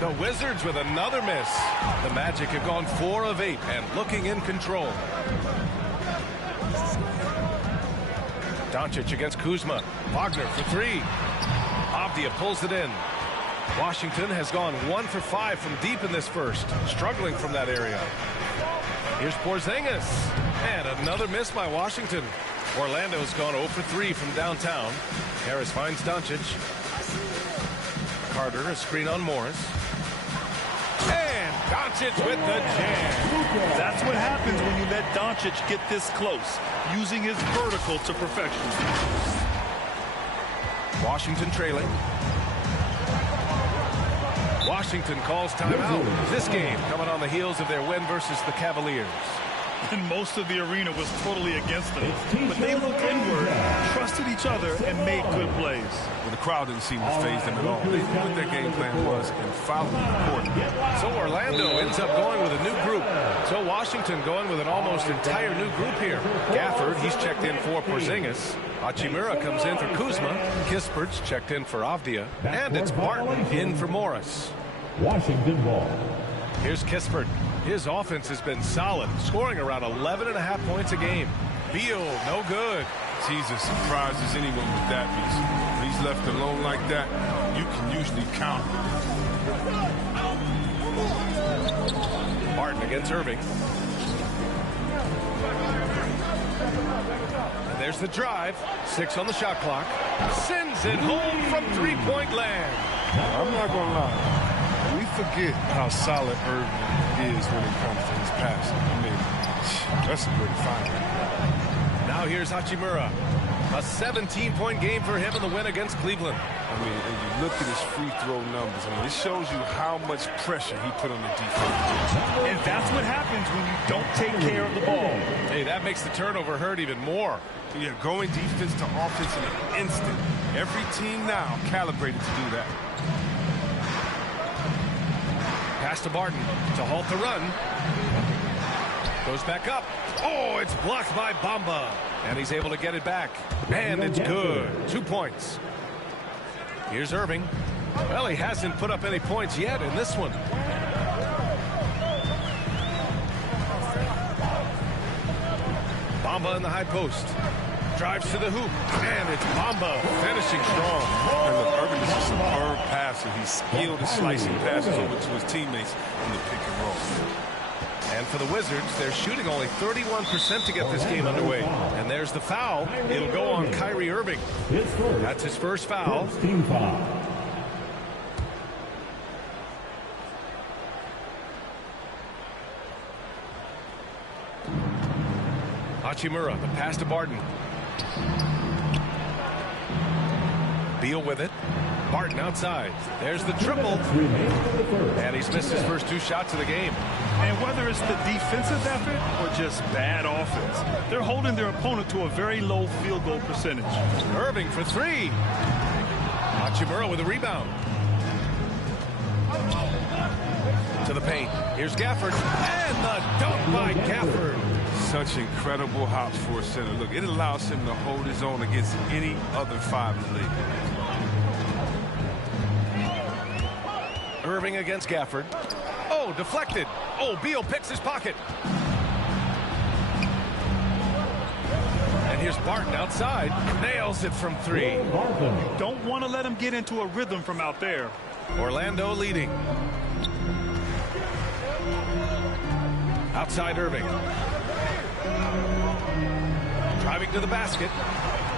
The Wizards with another miss. The Magic have gone 4 of 8 and looking in control. Doncic against Kuzma. Wagner for 3. Avdia pulls it in. Washington has gone 1 for 5 from deep in this first, struggling from that area. Here's Porzingis. And another miss by Washington. Orlando's gone 0 for 3 from downtown. Harris finds Doncic. Carter, a screen on Morris. And Doncic with the jam. That's what happens when you let Doncic get this close, using his vertical to perfection. Washington trailing. Washington calls timeout. This game coming on the heels of their win versus the Cavaliers. And most of the arena was totally against them. But they looked inward, trusted each other, and made good plays. Well, the crowd didn't seem to faze them at all. They knew what their game plan was and followed it accordingly. So Orlando ends up going with a new group. So Washington going with an almost entire new group here. Gafford, he's checked in for Porzingis. Hachimura comes in for Kuzma. Kispert's checked in for Avdia. And it's Barton in for Morris. Washington ball. Here's Kispert. His offense has been solid, scoring around 11.5 points a game. Beal, no good. Jesus surprises anyone with that piece. When he's left alone like that, you can usually count. Barton against Irving. And there's the drive. 6 on the shot clock. Sends it home from three-point land. I'm not going to lie. We forget how solid Irving is when it comes to his passing. I mean, that's a great find. Now here's Hachimura. A 17-point game for him in the win against Cleveland. I mean, and you look at his free throw numbers. I mean, it shows you how much pressure he put on the defense. And that's what happens when you don't take care of the ball. Hey, that makes the turnover hurt even more. Yeah, going defense to offense in an instant. Every team now calibrated to do that. Pass to Barton to halt the run. Goes back up. Oh, it's blocked by Bamba. And he's able to get it back. And it's good. 2 points. Here's Irving. Well, he hasn't put up any points yet in this one. Bamba in the high post. Drives to the hoop. And it's Bamba finishing strong. And look, Irving is a superb passer. He's skilled at slicing passes over to his teammates in the pick and roll. And for the Wizards, they're shooting only 31% to get this game underway. And there's the foul. It'll go on Kyrie Irving. That's his first foul. Team foul. Hachimura, the pass to Barton. Beal with it. Barton outside. There's the triple. And he's missed his first 2 shots of the game. And whether it's the defensive effort or just bad offense, they're holding their opponent to a very low field goal percentage. Irving for 3. Hachimura with a rebound. To the paint. Here's Gafford. And the dunk by Gafford. Such incredible hops for a center. Look, it allows him to hold his own against any other 5 in the league. Irving against Gafford. Oh, deflected. Oh, Beal picks his pocket. And here's Barton outside. Nails it from 3. You don't want to let him get into a rhythm from out there. Orlando leading. Outside Irving. Driving to the basket.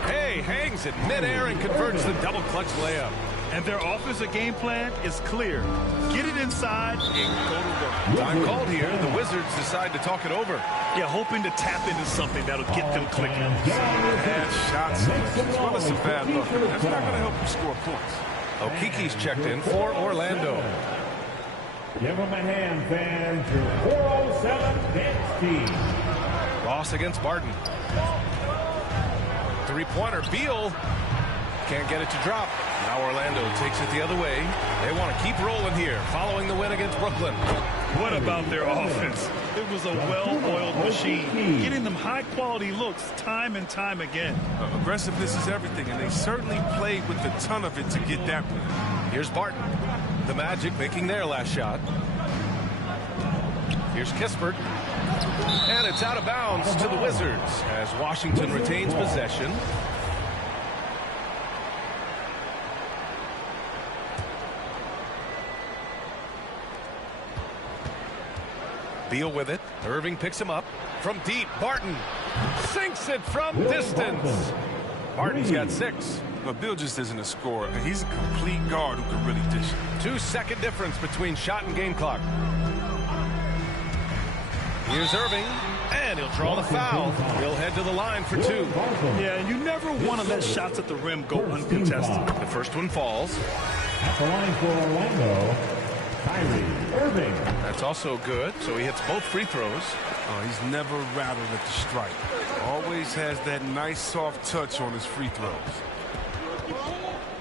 Hey, hangs it midair and converts the double clutch layup. And their offensive game plan is clear. Get it inside and go to work. Time called here. The Wizards decide to talk it over. Yeah, hoping to tap into something that'll get them clicking. Bad shot selection as well as some bad luck. That's not going to help you score points. Okiki's checked in for Orlando. Give him a hand, fans. Your 407 dance team. Ross against Barton. 3-pointer. Beal can't get it to drop. Now Orlando takes it the other way. They want to keep rolling here following the win against Brooklyn. What about their offense? It was a well-oiled machine, getting them high-quality looks time and time again. Aggressiveness is everything, and they certainly played with a ton of it to get that win. Here's Barton. The Magic making their last shot. Here's Kispert. And it's out of bounds to the Wizards as Washington retains possession. Beal with it. Irving picks him up. From deep, Barton sinks it from distance. Barton's got 6. But Beal just isn't a scorer. He's a complete guard who can really dish it. 2-second difference between shot and game clock. Here's Irving, and he'll draw the foul. He'll head to the line for 2. Yeah, and you never want to let shots at the rim go uncontested. The first one falls. At the line for Orlando, Kyrie Irving. That's also good, so he hits both free throws. Oh, he's never rattled at the stripe. Always has that nice soft touch on his free throws.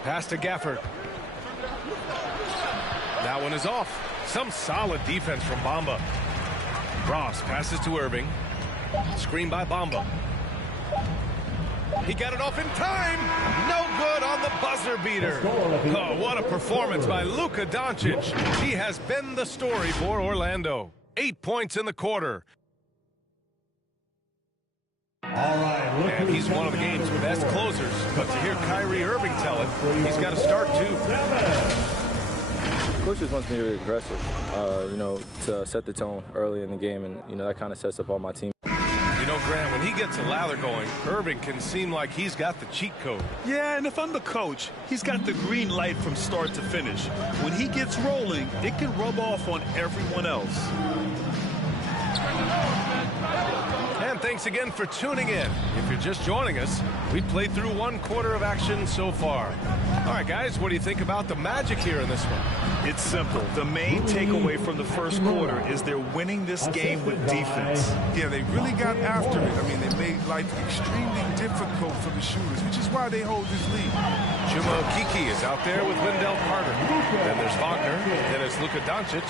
Pass to Gafford. That one is off. Some solid defense from Bamba. Ross passes to Irving. Screen by Bamba. He got it off in time. No good on the buzzer beater. Oh, what a performance by Luka Doncic. He has been the story for Orlando. 8 points in the quarter. All right, and he's one of the game's best closers. But to hear Kyrie Irving tell it, he's got to start too. Coach just wants me to be aggressive, you know, to set the tone early in the game, and, you know, that kind of sets up all my team. You know, Grant, when he gets a lather going, Irving can seem like he's got the cheat code. Yeah, and if I'm the coach, he's got the green light from start to finish. When he gets rolling, it can rub off on everyone else. And thanks again for tuning in. If you're just joining us, we played through 1 quarter of action so far. All right, guys, what do you think about the Magic here in this one? It's simple. The main takeaway from the first quarter is they're winning this game with defense. Yeah, they really got after it. I mean, they made life extremely difficult for the shooters, which is why they hold this lead. Chuma Okeke is out there with Wendell Carter. Then there's Wagner. Then it's Luka Doncic.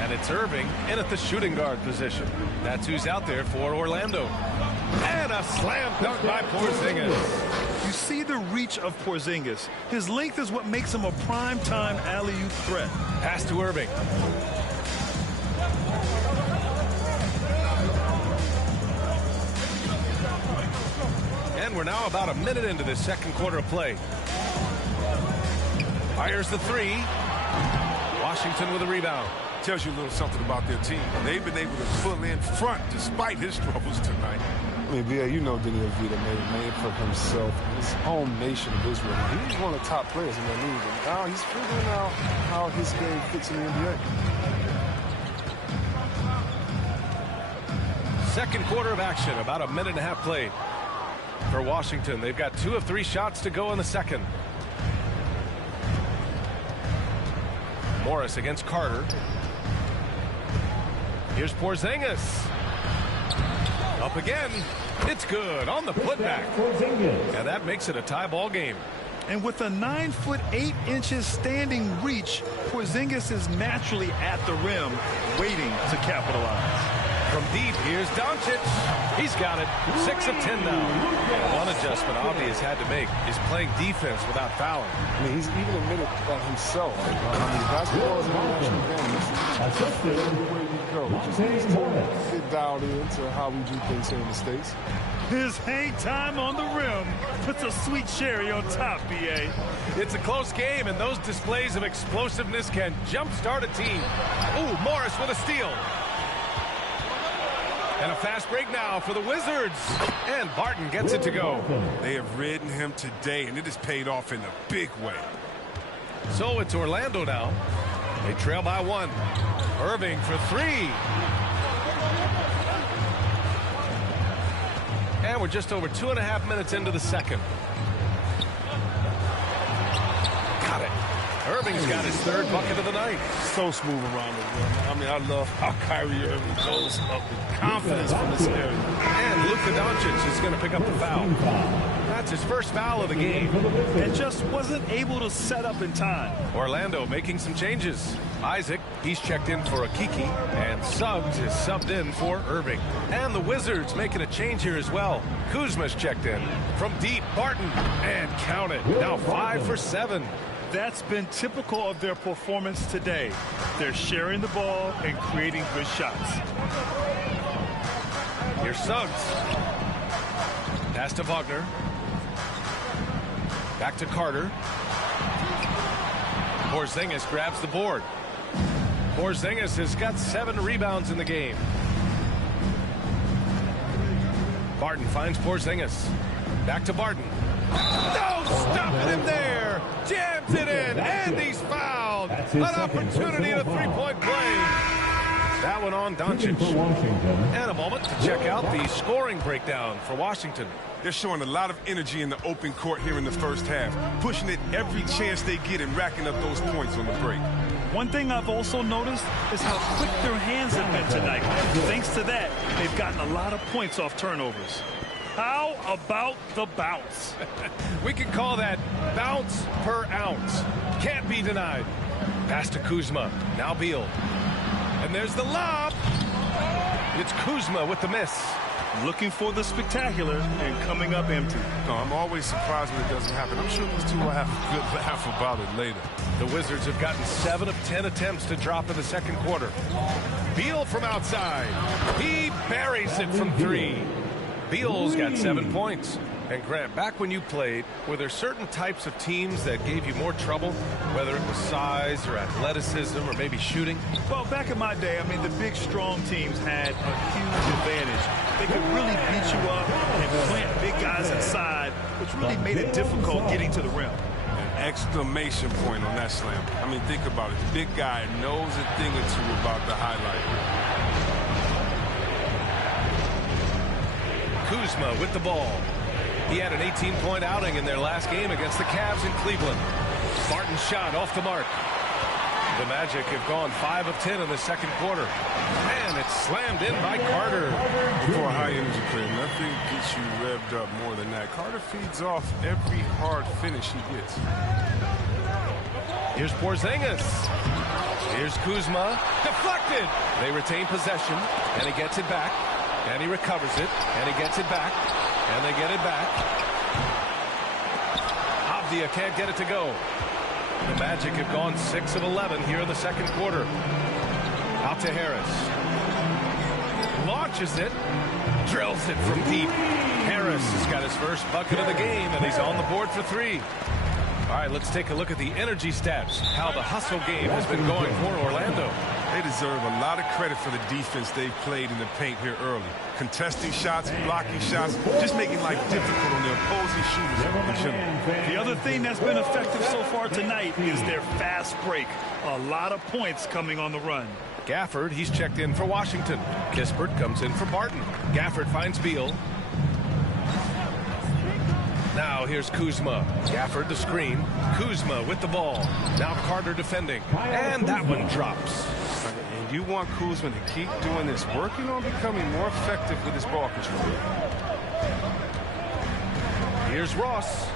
And it's Irving in at the shooting guard position. That's who's out there for Orlando. And a slam dunk by Porzingis. You see the reach of Porzingis. His length is what makes him a prime-time alley-oop threat. Pass to Irving. And we're now about a minute into this second quarter of play. Fires the 3. Washington with a rebound. Tells you a little something about their team. They've been able to pull in front despite his troubles tonight. I mean, yeah, you know Denny Avila made a name for himself, his home nation of Israel. He's one of the top players in the league. And now he's figuring out how his game fits in the NBA. Second quarter of action, about a minute and a half played for Washington. They've got 2 of 3 shots to go in the second. Morris against Carter. Here's Porzingis. Up again. It's good on the putback. And that makes it a tie ball game. And with a 9'8" standing reach, Porzingis is naturally at the rim, waiting to capitalize. From deep, here's Doncic. He's got it. 6 of 10 now. And one adjustment Avi has had to make is playing defense without fouling. I mean, he's even admitted that himself. I mean, basketball is an international game. That's just the way we go. We just need to get dialed into how we do things here in the States. His hang time on the rim puts a sweet cherry on top, B.A. It's a close game, and those displays of explosiveness can jumpstart a team. Ooh, Morris with a steal. And a fast break now for the Wizards. And Barton gets it to go. They have ridden him today, and it has paid off in a big way. So it's Orlando now. They trail by 1. Irving for 3. And we're just over 2.5 minutes into the second. Got it. Irving's got his 3rd bucket of the night. So smooth around the rim. I mean, I love how Kyrie Irving goes up with confidence from this area. And Luka Doncic is going to pick up the foul. That's his first foul of the game. And just wasn't able to set up in time. Orlando making some changes. Isaac, he's checked in for Okeke. And Suggs is subbed in for Irving. And the Wizards making a change here as well. Kuzma's checked in. From deep, Barton. And count it. Now 5 for 7. That's been typical of their performance today. They're sharing the ball and creating good shots. Here's Suggs. Pass to Wagner. Back to Carter. Porzingis grabs the board. Porzingis has got 7 rebounds in the game. Barton finds Porzingis. Back to Barton. No, stopping him there. Jams it in, and he's fouled. An opportunity at a 3-point play. That one on Doncic. And a moment to check out the scoring breakdown for Washington. They're showing a lot of energy in the open court here in the first half, pushing it every chance they get and racking up those points on the break. One thing I've also noticed is how quick their hands have been tonight. Thanks to that, they've gotten a lot of points off turnovers. How about the bounce? We can call that bounce per ounce. Can't be denied. Pass to Kuzma. Now Beal. And there's the lob. It's Kuzma with the miss. Looking for the spectacular and coming up empty. No, I'm always surprised when it doesn't happen. I'm sure those two will have a good laugh about it later. The Wizards have gotten 7 of 10 attempts to drop in the second quarter. Beal from outside. He buries it from 3. Beal's got 7 points. And Grant, back when you played, were there certain types of teams that gave you more trouble, whether it was size or athleticism or maybe shooting? Well, back in my day, I mean, the big, strong teams had a huge advantage. They could really beat you up and plant big guys inside, which really made it difficult getting to the rim. An exclamation point on that slam. I mean, think about it. The big guy knows a thing or two about the highlight. Kuzma with the ball. He had an 18-point outing in their last game against the Cavs in Cleveland. Martin's shot off the mark. The Magic have gone 5 of 10 in the second quarter. And it's slammed in by Carter. For a high-energy player, nothing gets you revved up more than that. Carter feeds off every hard finish he gets. Here's Porzingis. Here's Kuzma. Deflected. They retain possession, and he gets it back. And he recovers it, and he gets it back. And they get it back. Avdia can't get it to go. The Magic have gone 6 of 11 here in the second quarter. Out to Harris. Launches it. Drills it from deep. Harris has got his first bucket of the game, and he's on the board for 3. All right, let's take a look at the energy stats, how the hustle game has been going for Orlando. They deserve a lot of credit for the defense they've played in the paint here early. Contesting shots, blocking shots, just making life difficult on the opposing shooters in general. The other thing that's been effective so far tonight is their fast break. A lot of points coming on the run. Gafford, he's checked in for Washington. Kispert comes in for Barton. Gafford finds Beal. Now here's Kuzma. Gafford the screen. Kuzma with the ball. Now Carter defending. And that one drops. And you want Kuzma to keep doing this, working on becoming more effective with his ball control. Here's Ross.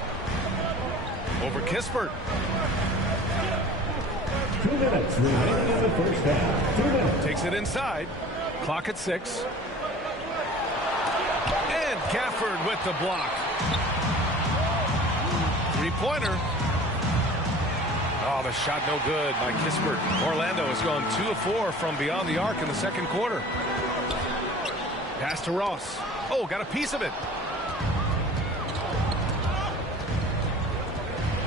Over Kispert. 2 minutes remaining in the first half. 2 minutes. Takes it inside. Clock at 6. And Gafford with the block. 3-pointer. Oh, the shot no good by Kispert. Orlando has gone 2 of 4 from beyond the arc in the second quarter. Pass to Ross. Oh, got a piece of it.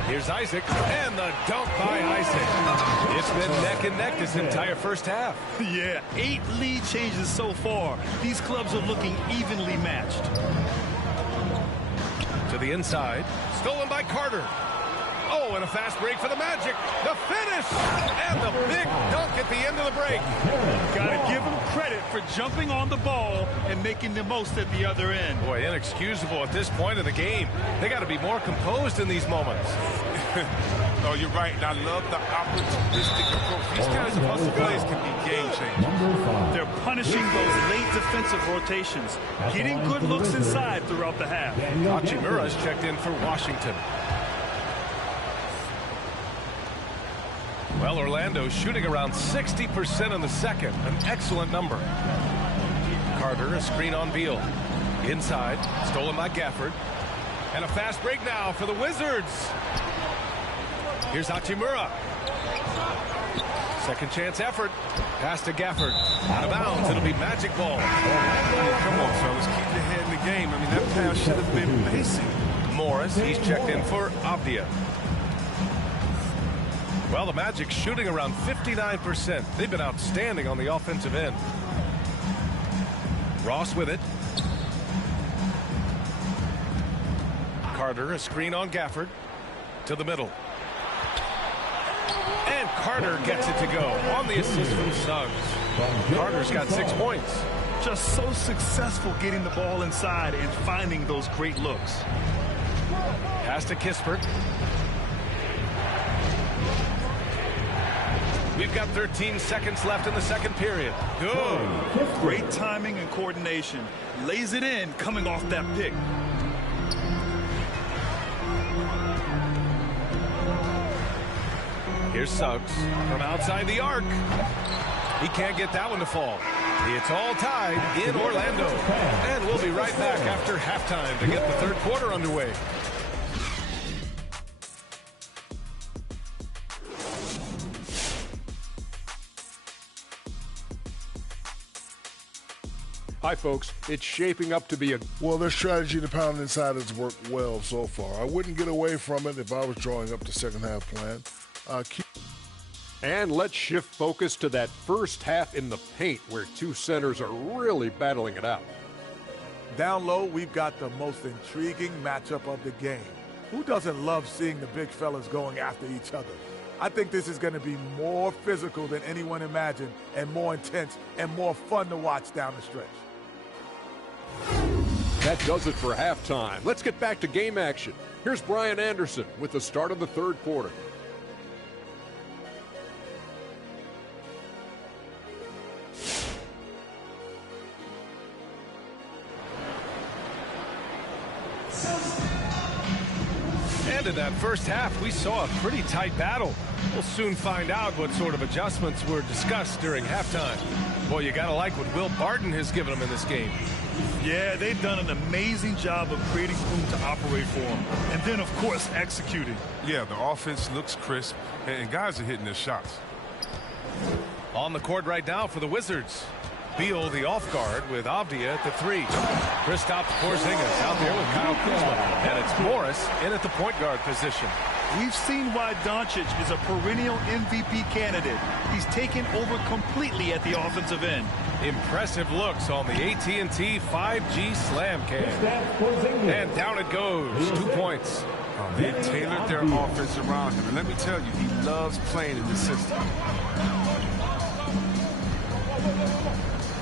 Here's Isaac, and the dunk by Isaac. It's been neck and neck this entire first half. Yeah, 8 lead changes so far. These clubs are looking evenly matched. To the inside, stolen by Carter. Oh, and a fast break for the Magic. The finish, and the big dunk at the end of the break. Got to give him credit for jumping on the ball and making the most at the other end. Boy, inexcusable at this point of the game. They got to be more composed in these moments. Oh, you're right, and I love the opportunistic approach. These kinds of hustle plays can be game changers. They're punishing those late defensive rotations, getting good looks inside throughout the half. Hachimura's checked in for Washington. Well, Orlando's shooting around 60% in the second, an excellent number. Carter, a screen on Beal. Inside, stolen by Gafford. And a fast break now for the Wizards. Here's Hachimura. Second chance effort. Pass to Gafford. Out of bounds. It'll be Magic ball. Come on, fellas. Keep your head in the game. I mean, that pass should have been basic. Morris, he's checked in for Avdia. Well, the Magic shooting around 59%. They've been outstanding on the offensive end. Ross with it. Carter, a screen on Gafford. To the middle. And Carter gets it to go on the assist from Suggs. Carter's got 6 points. Just so successful getting the ball inside and finding those great looks. Pass to Kispert. We've got 13 seconds left in the second period. Good. Great timing and coordination. Lays it in coming off that pick. Here's Suggs from outside the arc. He can't get that one to fall. It's all tied in Orlando. And we'll be right back after halftime to get the third quarter underway. Hi, folks. It's shaping up to be a... Well, their strategy to pound inside has worked well so far. I wouldn't get away from it if I was drawing up the second half plan. And let's shift focus to that first half in the paint where two centers are really battling it out. Down low, we've got the most intriguing matchup of the game. Who doesn't love seeing the big fellas going after each other? I think this is going to be more physical than anyone imagined and more intense and more fun to watch down the stretch. That does it for halftime. Let's get back to game action. Here's Brian Anderson with the start of the third quarter. And in that first half, we saw a pretty tight battle. We'll soon find out what sort of adjustments were discussed during halftime. Boy, you gotta like what Will Barton has given them in this game. Yeah, they've done an amazing job of creating room to operate for him. And then, of course, executing. Yeah, the offense looks crisp, and guys are hitting their shots. On the court right now for the Wizards. Beal, the off guard, with Avdia at the 3. Kristaps Porzingis out there with Kyle Kuzma. And it's Morris in at the point guard position. We've seen why Doncic is a perennial MVP candidate. He's taken over completely at the offensive end. Impressive looks on the AT&T 5G Slam Cam. And down it goes. 2 points. They've tailored their offense around him. And let me tell you, he loves playing in the system.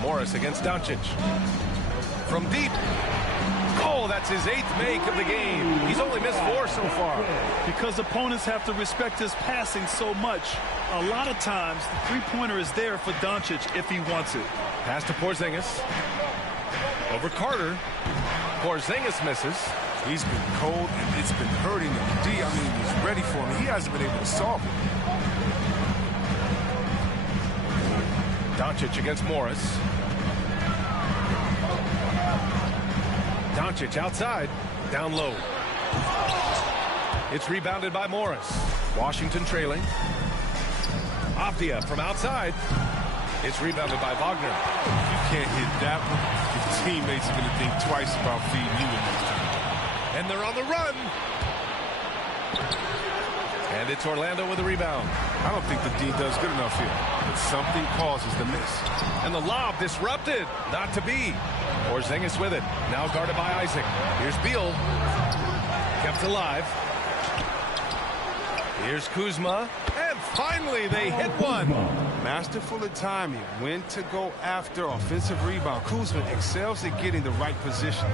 Morris against Doncic. From deep. Oh, that's his 8th make of the game. He's only missed 4 so far. Because opponents have to respect his passing so much, a lot of times the three-pointer is there for Doncic if he wants it. Pass to Porzingis. Over Carter. Porzingis misses. He's been cold, and it's been hurting him. D, I mean, he's ready for him. He hasn't been able to solve it. Doncic against Morris. Doncic outside, down low. It's rebounded by Morris. Washington trailing. Avdia from outside. It's rebounded by Wagner. You can't hit that one. Your teammates are going to think twice about feeding you in this time. And they're on the run. And it's Orlando with a rebound. I don't think the D does good enough here. But something causes the miss. And the lob disrupted. Not to be. Porzingis with it. Now guarded by Isaac. Here's Beal. Kept alive. Here's Kuzma. And finally they hit one. Masterful at timing. When to go after offensive rebound. Kuzma excels at getting the right position.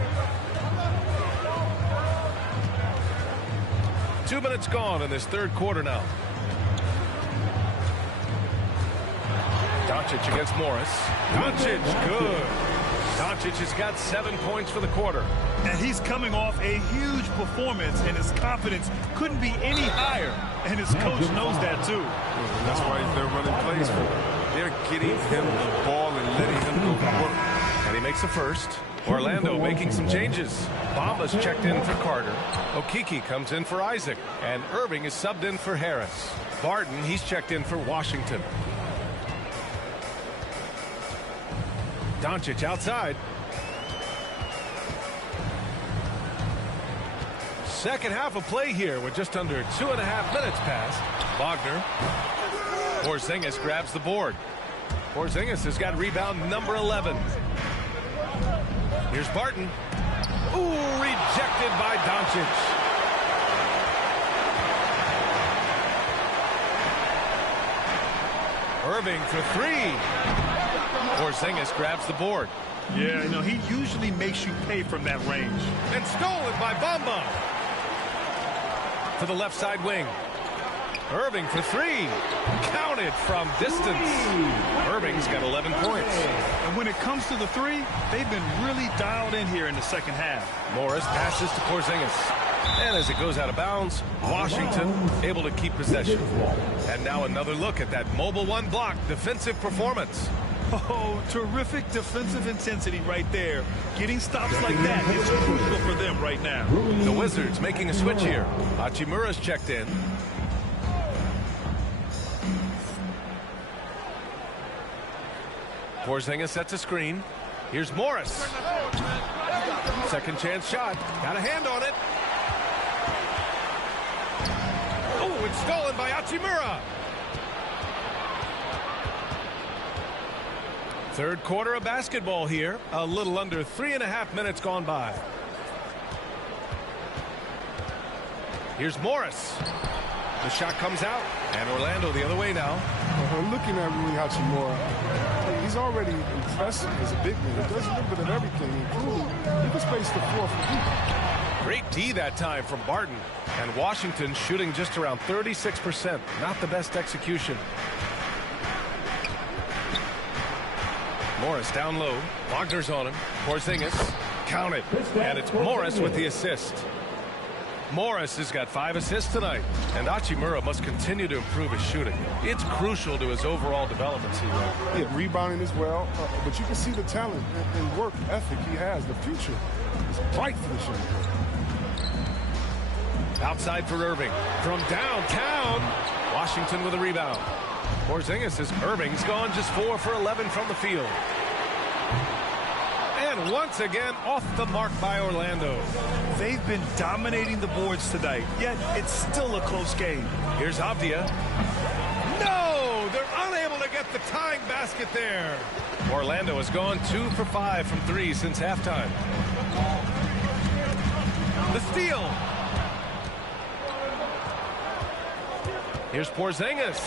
2 minutes gone in this third quarter now. Doncic against Morris. Doncic, good. Doncic has got 7 points for the quarter. And he's coming off a huge performance, and his confidence couldn't be any higher. And his coach knows that, too. That's why they're running plays for him. They're getting him the ball and letting him go to work. And he makes the first. Orlando making some changes. Bamba's checked in for Carter. Okeke comes in for Isaac. And Irving is subbed in for Harris. Barton, he's checked in for Washington. Doncic outside. Second half of play here with just under 2.5 minutes passed. Wagner. Porzingis grabs the board. Porzingis has got rebound number 11. Here's Barton. Ooh, rejected by Doncic. Irving for three. Porzingis grabs the board. Yeah, you know, he usually makes you pay from that range. And stolen by Bamba. To the left side wing. Irving for three. Counted from distance. Irving's got 11 points. And when it comes to the three, they've been really dialed in here in the second half. Morris passes to Porzingis. And as it goes out of bounds, Washington able to keep possession. And now another look at that mobile one block defensive performance. Oh, terrific defensive intensity right there. Getting stops like that is crucial for them right now. The Wizards making a switch here. Hachimura's checked in. Porzingis sets a screen. Here's Morris. Second chance shot. Got a hand on it. Oh, it's stolen by Hachimura. Third quarter of basketball here. A little under 3.5 minutes gone by. Here's Morris. The shot comes out. And Orlando the other way now. Looking at Rui Hachimura, he's already impressive as a big man. He does a little bit of everything, including he can space the floor from deep. Great D that time from Barton. And Washington shooting just around 36%. Not the best execution. Morris down low. Wagner's on him. Porzingis. Count it. And it's Morris with the assist. Morris has got 5 assists tonight. And Hachimura must continue to improve his shooting. It's crucial to his overall development. Yeah, rebounding as well. But you can see the talent and work ethic he has. The future is bright for the young player. Outside for Irving. From downtown. Washington with a rebound. Porzingis is Irving's gone just 4 for 11 from the field. And once again off the mark by Orlando. They've been dominating the boards tonight, yet it's still a close game. Here's Avdia. No! They're unable to get the tying basket there. Orlando has gone 2 for 5 from 3 since halftime. The steal. Here's Porzingis.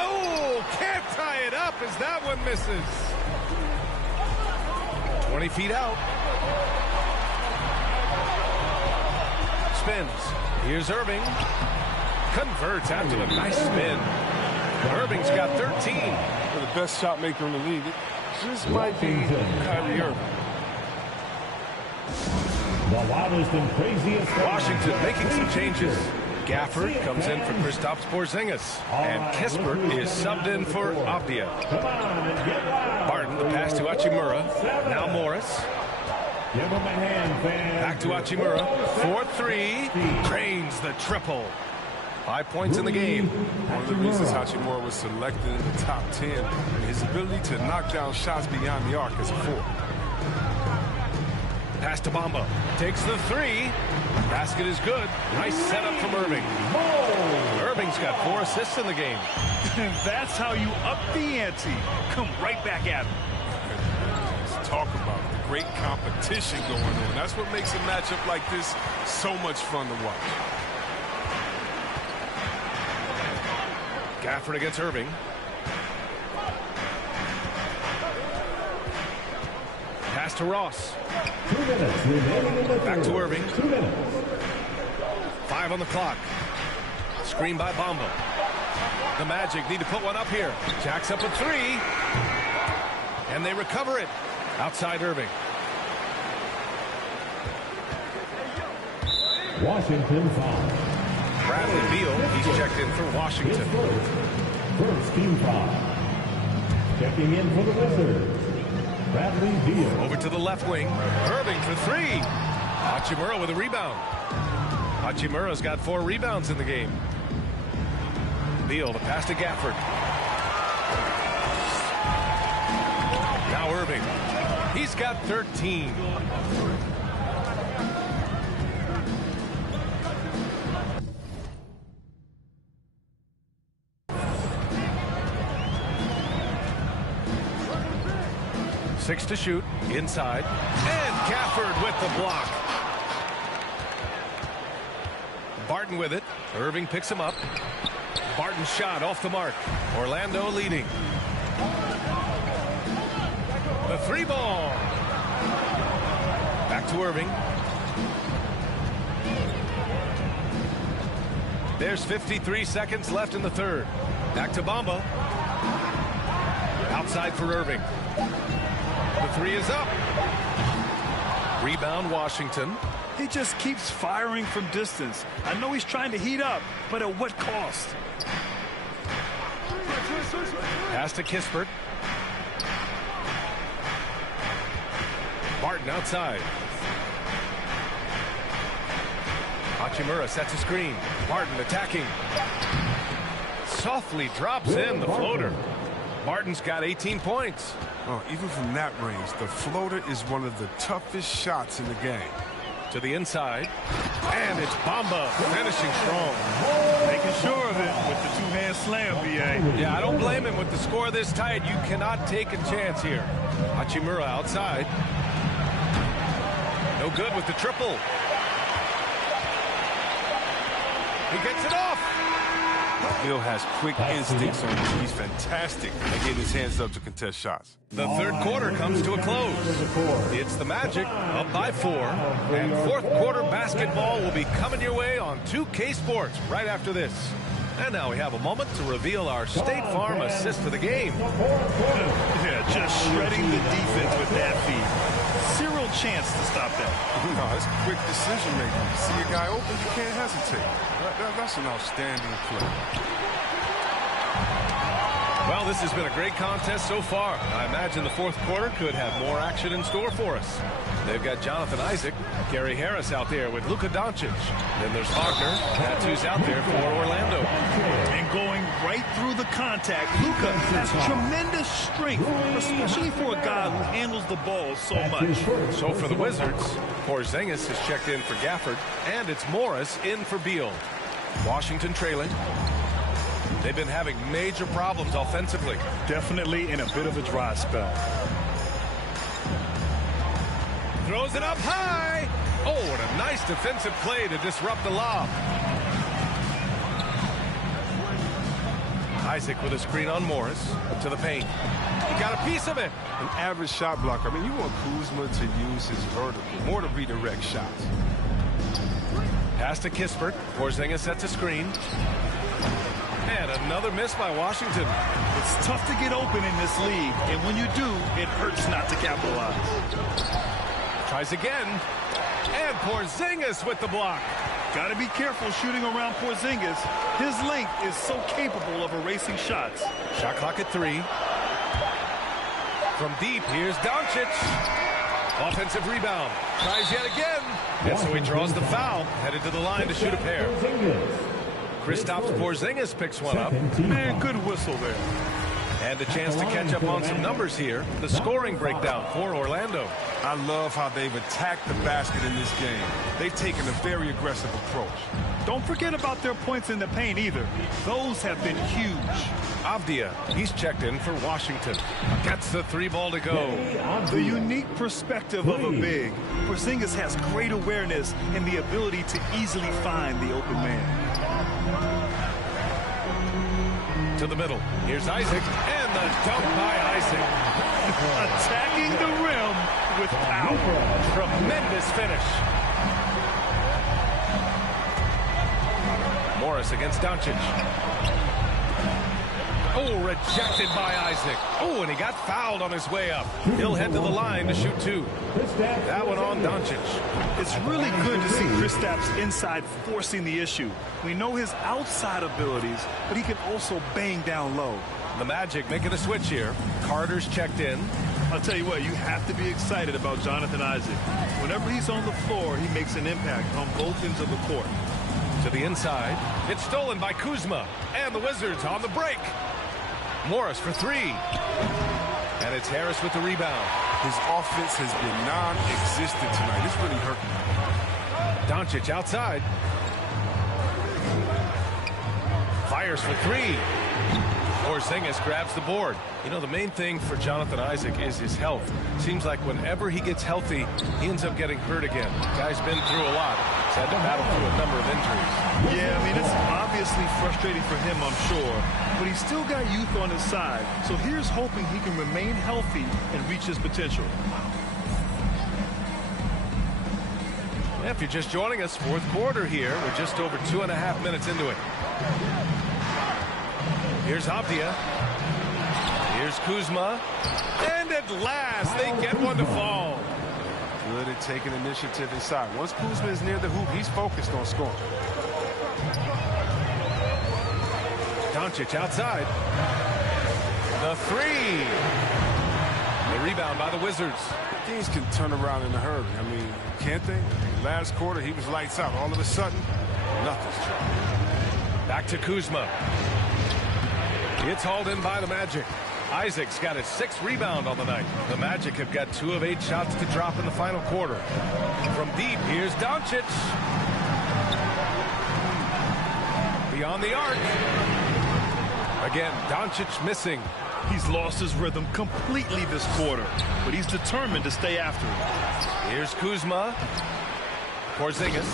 Oh, can't tie it up as that one misses. 20 feet out. Spins. Here's Irving. Converts after a nice spin. Irving's got 13. For the best shot maker in the league, it just might be Kyrie Irving. Washington making some changes. Gafford comes in for Kristaps Porzingis. And Kispert is subbed in for Avdia. Barton, the pass to Hachimura. Now Morris. Back to Hachimura. 4-3. Drains the triple. 5 points in the game. One of the reasons Hachimura was selected in the top 10, his ability to knock down shots beyond the arc as a 4. Pass to Bamba. Takes the 3. Basket is good. Nice setup from Irving. Irving's got 4 assists in the game. That's how you up the ante. Come right back at him. Let's talk about the great competition going on. That's what makes a matchup like this so much fun to watch. Gafford against Irving. Pass to Ross. Back to Irving. 5 on the clock. Screen by Bamba. The Magic need to put one up here. Jacks up a 3. And they recover it. Outside Irving. Washington foul. Bradley Beal, he's checked in for Washington. First team foul. Checking in for the Wizards. Bradley Beal. Over to the left wing. Irving for 3. Hachimura with a rebound. Hachimura's got 4 rebounds in the game. Beal, the pass to Gafford. Now Irving. He's got 13. Six to shoot, inside, and Gafford with the block. Barton with it. Irving picks him up. Barton's shot off the mark. Orlando leading. The 3 ball. Back to Irving. There's 53 seconds left in the third. Back to Bamba. Outside for Irving. The 3 is up. Rebound Washington. He just keeps firing from distance. I know he's trying to heat up, but at what cost? Pass to Kispert. Barton outside. Hachimura sets a screen. Barton attacking. Softly drops in the floater. Barton's got 18 points. Oh, even from that range, the floater is one of the toughest shots in the game. To the inside. And it's Bamba finishing strong. Making sure of it with the 2-hand slam, B.A. Yeah, I don't blame him with the score this tight. You cannot take a chance here. Hachimura outside. No good with the triple. He gets it off. Bill has quick instincts on him. He's fantastic at getting his hands up to contest shots. The third quarter comes to a close. It's the Magic up by 4. And fourth quarter basketball will be coming your way on 2K Sports right after this. And now we have a moment to reveal our State Farm assist of the game. Yeah, just shredding the defense with that feed. Zero chance to stop that. No, it's quick decision making. See a guy open, you can't hesitate. That's an outstanding play. Well, this has been a great contest so far. I imagine the fourth quarter could have more action in store for us. They've got Jonathan Isaac, Gary Harris out there with Luka Doncic. Then there's Wagner. That's who's out there for Orlando. And going right through the contact, Luka has tremendous strength, especially for a guy who handles the ball so much. So for the Wizards, Porzingis has checked in for Gafford, and it's Morris in for Beal. Washington trailing. They've been having major problems offensively. Definitely in a bit of a dry spell. Throws it up high. Oh, what a nice defensive play to disrupt the lob. Isaac with a screen on Morris. Up to the paint. He got a piece of it. An average shot blocker. I mean, you want Kuzma to use his vertical more to redirect shots. Pass to Kispert. Porzingis sets a screen. And another miss by Washington. It's tough to get open in this league, and when you do, it hurts not to capitalize. Tries again. And Porzingis with the block. Got to be careful shooting around Porzingis. His length is so capable of erasing shots. Shot clock at 3. From deep, here's Doncic. Offensive rebound. Tries yet again. And so he draws the foul. Headed to the line to shoot a pair. Kristaps Porzingis picks one up. Man, good whistle there. And a chance to catch up on some numbers here. The scoring breakdown for Orlando. I love how they've attacked the basket in this game. They've taken a very aggressive approach. Don't forget about their points in the paint either. Those have been huge. Avdia, he's checked in for Washington. Gets the 3 ball to go. The unique perspective of a big. Porzingis has great awareness and the ability to easily find the open man. To the middle. Here's Isaac. And the dunk by Isaac. Attacking the rim with power. Tremendous finish. Morris against Doncic. Oh, rejected by Isaac. Oh, and he got fouled on his way up. He'll head to the line to shoot 2. That one on Doncic. It's really good to see Kristaps inside forcing the issue. We know his outside abilities, but he can also bang down low. The Magic making a switch here. Carter's checked in. I'll tell you what, you have to be excited about Jonathan Isaac. Whenever he's on the floor, he makes an impact on both ends of the court. To the inside. It's stolen by Kuzma. And the Wizards on the break. Morris for 3. And it's Harris with the rebound. His offense has been non-existent tonight. It's really hurting him. Doncic outside. Fires for 3. Porzingis grabs the board. You know, the main thing for Jonathan Isaac is his health. Seems like whenever he gets healthy, he ends up getting hurt again. Guy's been through a lot. had to battle through a number of injuries. Yeah, I mean, it's obviously frustrating for him, I'm sure. But he's still got youth on his side. So here's hoping he can remain healthy and reach his potential. If you're just joining us, fourth quarter here. We're just over 2.5 minutes into it. Here's Avdia. Here's Kuzma. And at last, they get one to fall. Good at taking initiative inside. Once Kuzma is near the hoop, he's focused on scoring. Doncic outside. The three. The rebound by the Wizards. Things can turn around in a hurry. I mean, can't they? Last quarter, he was lights out. All of a sudden, nothing's changed. Back to Kuzma. It's hauled in by the Magic. Isaac's got his 6th rebound on the night. The Magic have got 2 of 8 shots to drop in the final quarter. From deep, here's Doncic. Beyond the arc. Again, Doncic missing. He's lost his rhythm completely this quarter, but he's determined to stay after it. Here's Kuzma. Porzingis.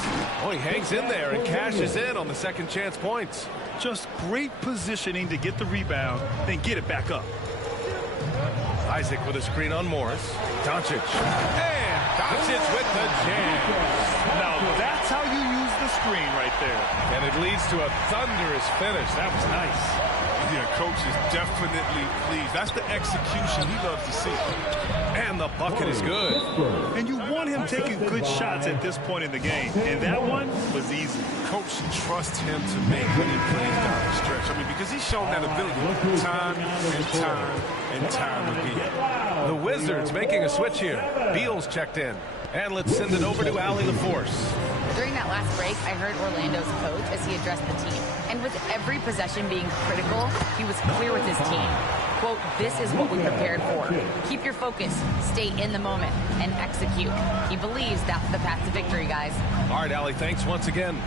Oh, he hangs in there and cashes in on the second chance points. Just great positioning to get the rebound, then get it back up. Isaac with a screen on Morris. Doncic. And Doncic with the jam. Now that's how you use the screen right there. And it leads to a thunderous finish. That was nice. Yeah, coach is definitely pleased. That's the execution he loves to see. And the bucket is good. And you want him taking good shots at this point in the game. And that one was easy. Coach trusts him to make winning plays down the stretch. I mean, because he's shown that ability time and time and time again. The Wizards making a switch here. Beal's checked in. And let's send it over to Allie LaForce. During that last break, I heard Orlando's coach as he addressed the team. And with every possession being critical, he was clear with his team. Quote, this is what we prepared for. Keep your focus, stay in the moment, and execute. He believes that's the path to victory, guys. All right, Allie, thanks once again.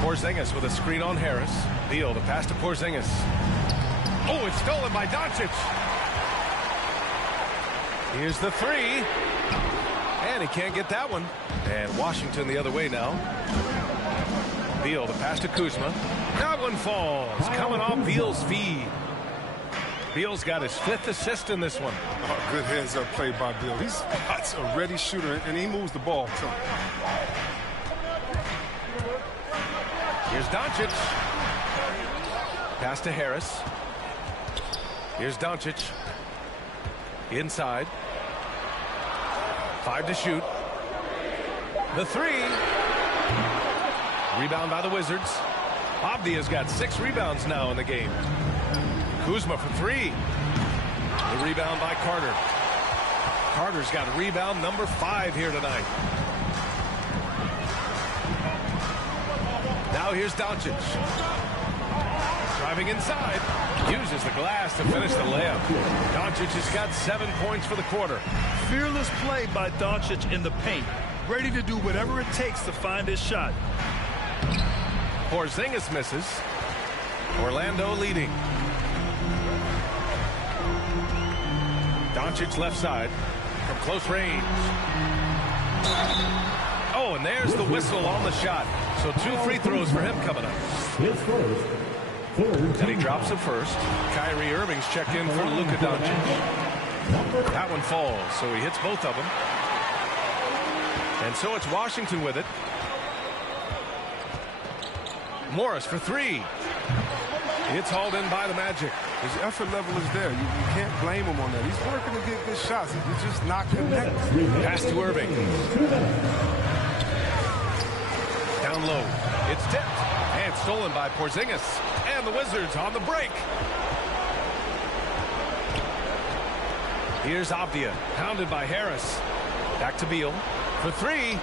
Porzingis with a screen on Harris. Beal, the pass to Porzingis. Oh, it's stolen by Doncic. Here's the three. And he can't get that one. And Washington the other way now. Beal, the pass to Kuzma. That one falls. Coming off Beal's feed. Beal's got his 5th assist in this one. Oh, good heads-up play by Beal. He's a ready shooter, and he moves the ball, too. Here's Doncic. Pass to Harris. Here's Doncic. Inside. 5 to shoot. The three. Rebound by the Wizards. Avdia's got 6 rebounds now in the game. Kuzma for 3. The rebound by Carter. Carter's got rebound number 5 here tonight. Now here's Doncic. Driving inside. Uses the glass to finish the layup. Doncic has got 7 points for the quarter. Fearless play by Doncic in the paint. Ready to do whatever it takes to find his shot. Porzingis misses. Orlando leading. Doncic left side from close range. Oh, and there's the whistle on the shot. So 2 free throws for him coming up. And he drops it first. Kyrie Irving's checked in for Luka Doncic. That one falls, so he hits both of them. And so it's Washington with it. Morris for 3. It's hauled in by the Magic. His effort level is there. You can't blame him on that. He's working to get good shots. He's just not connected. Pass to Irving. Down low. It's tipped. And stolen by Porzingis. And the Wizards on the break. Here's Avdia. Pounded by Harris. Back to Beal. For 3.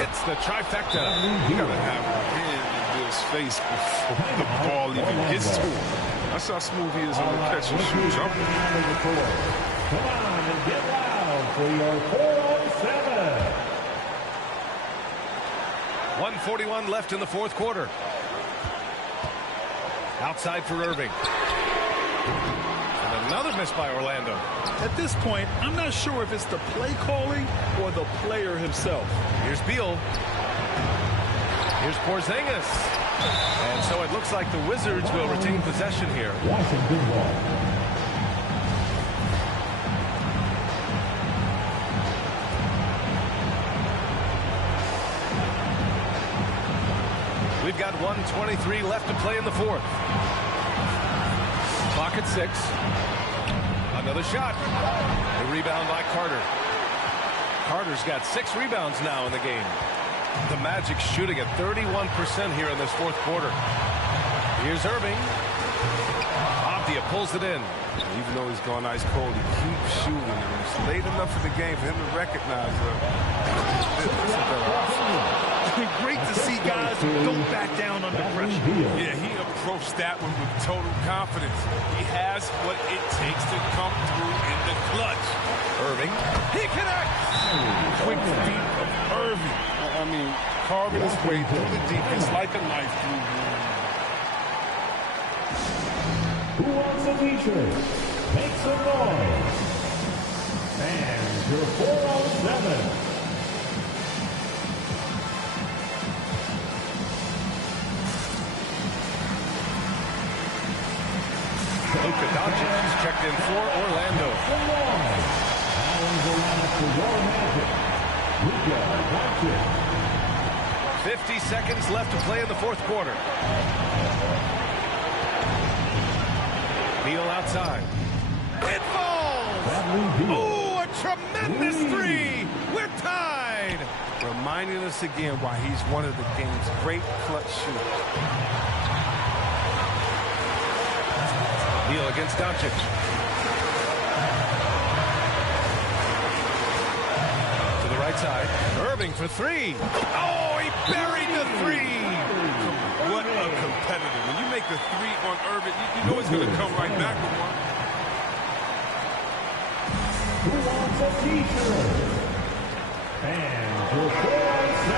Hits the trifecta. You got to have a hand in Beal's face before the ball even gets to him. That's how smooth he is on the catch and shoot jumper. Come on and get loud for your 4-on-7. 1:41 left in the fourth quarter. Outside for Irving. And another miss by Orlando. At this point, I'm not sure if it's the play calling or the player himself. Here's Beal. Here's Porzingis. And so it looks like the Wizards will retain possession here. Washington ball. We've got 1:23 left to play in the fourth. Clock at 6. Another shot. A rebound by Carter. Carter's got 6 rebounds now in the game. The Magic shooting at 31% here in this fourth quarter. Here's Irving. Abdia pulls it in. Even though he's going ice cold, he keeps shooting. And it's late enough in the game for him to recognize Great to see guys go back down under pressure. Yeah, he approached that one with total confidence. He has what it takes to come through in the clutch. Irving. He connects. Quick feet of Irving. I mean, carving his way through the defense like a knife through wood. Who wants a t-shirt? Make some noise. And your 4-on-7. Luka Doncic is checked in for Orlando. 50 seconds left to play in the fourth quarter. Beal outside. It falls! Oh, a tremendous three! We're tied! Reminding us again why he's one of the game's great clutch shooters. Beal against Doncic. To the right side. Irving for 3. Oh, he buried the 3! What a competitor. When you make a 3 on Irving, you know he's going to come right back with one. Who wants a t-shirt? And your 4-on-7.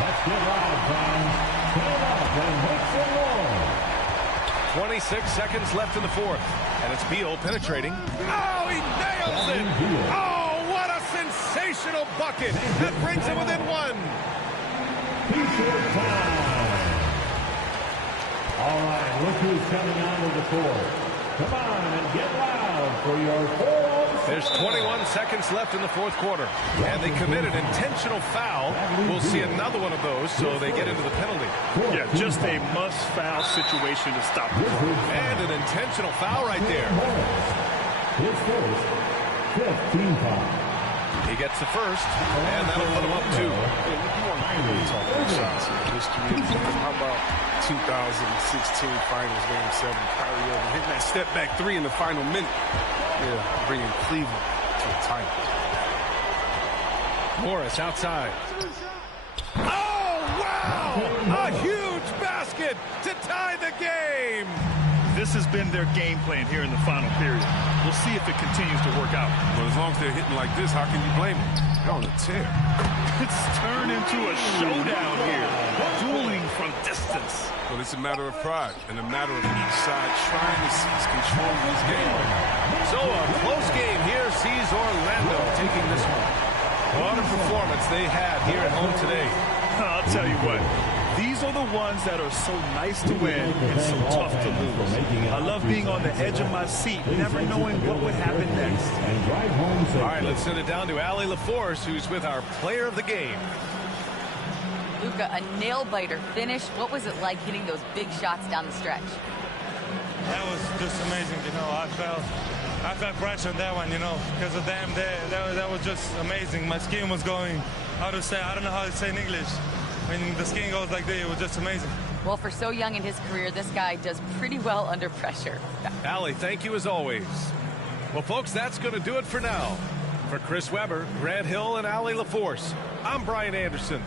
Let's get loud, fans. Stand up and make some noise. 26 seconds left in the fourth. And it's Beal penetrating. Oh, he nails it! Oh, what a sensational bucket! That brings him within 1. T-shirt time. All right, look who's coming onto the court. Come on and get loud for your 4-on-7. There's 21 seconds left in the fourth quarter. And they committed intentional foul. We'll see another one of those, so they get into the penalty. Yeah, just a must-foul situation to stop the clock. And an intentional foul right there. His first, 15 foul. He gets the first, and that'll put him up 2. You want to really talk about shots in history. How about 2016 Finals Game 7, Kyrie Irving hitting that step-back 3 in the final minute. Yeah, bringing Cleveland to a title. Morris outside. Oh, wow! A huge basket to tie the game! This has been their game plan here in the final period. We'll see if it continues to work out. Well, as long as they're hitting like this, how can you blame them? They're on a tear. It's turned into a showdown here. Dueling from distance. Well, it's a matter of pride and a matter of each side trying to seize control of this game. So a close game here sees Orlando taking this one. What a performance they had here at home today. I'll tell you what. These are the ones that are so nice to win and so tough to lose. I love being on the edge of my seat, never knowing what would happen next. All right, let's send it down to Allie LaForce, who's with our player of the game. Luka, a nail-biter finish. What was it like hitting those big shots down the stretch? That was just amazing, you know. I felt pressure on that one, you know, because of them there. That was just amazing. My skin was going, I don't know how to say in English. When the skin goes like that, it was just amazing. Well, for so young in his career, this guy does pretty well under pressure. Allie, thank you as always. Well, folks, that's going to do it for now. For Chris Webber, Grant Hill, and Allie LaForce, I'm Brian Anderson.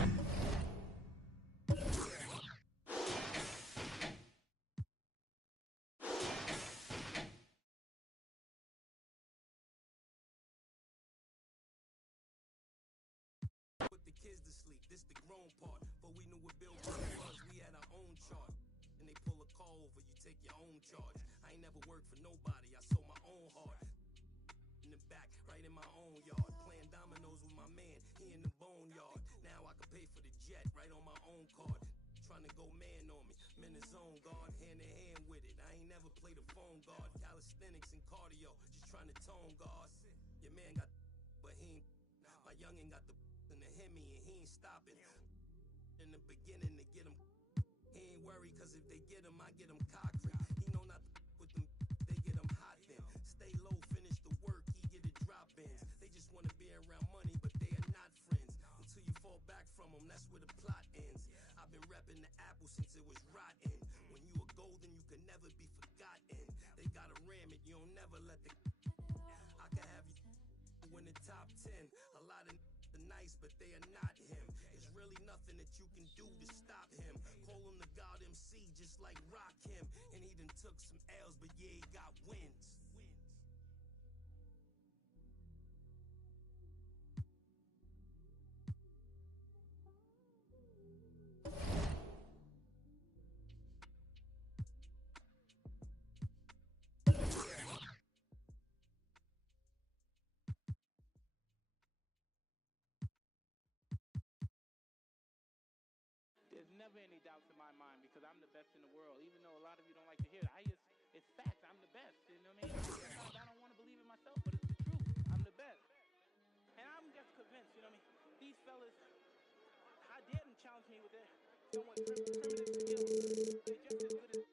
in the back, right in my own yard. Playing dominoes with my man, he in the boneyard. Now I can pay for the jet right on my own card. Trying to go man on me, I'm in the zone guard, hand in hand with it. I ain't never played a phone guard. Calisthenics and cardio, just trying to tone guard. Your man got but he ain't. My youngin' got the in the Hemi and he ain't stopping. In the beginning to get him, he ain't worried cause if they get him, I get him cocked. He know not to with them, they get him hot then. Stay low, finish the work, he get it drop-ins. They just wanna be around money, but they are not friends. Until you fall back from them, that's where the plot ends. I've been repping the apple since it was rotten. When you are golden, you can never be forgotten. They gotta ram it, you don't never let the I can have you in the top 10. A lot of are nice, but they are not him. There's really nothing that you can do to stop him. Call him the God MC, just like rock him. And he done took some L's, but yeah, he got wins. There's never any doubts in my mind because I'm the best in the world. Even though a lot of you don't like to hear it, it's facts. I'm the best. You know what I mean? Sometimes I don't want to believe it myself, but it's the truth. I'm the best. And I'm just convinced, you know what I mean? These fellas, how dare them challenge me with their somewhat primitive skills? They're just as good as...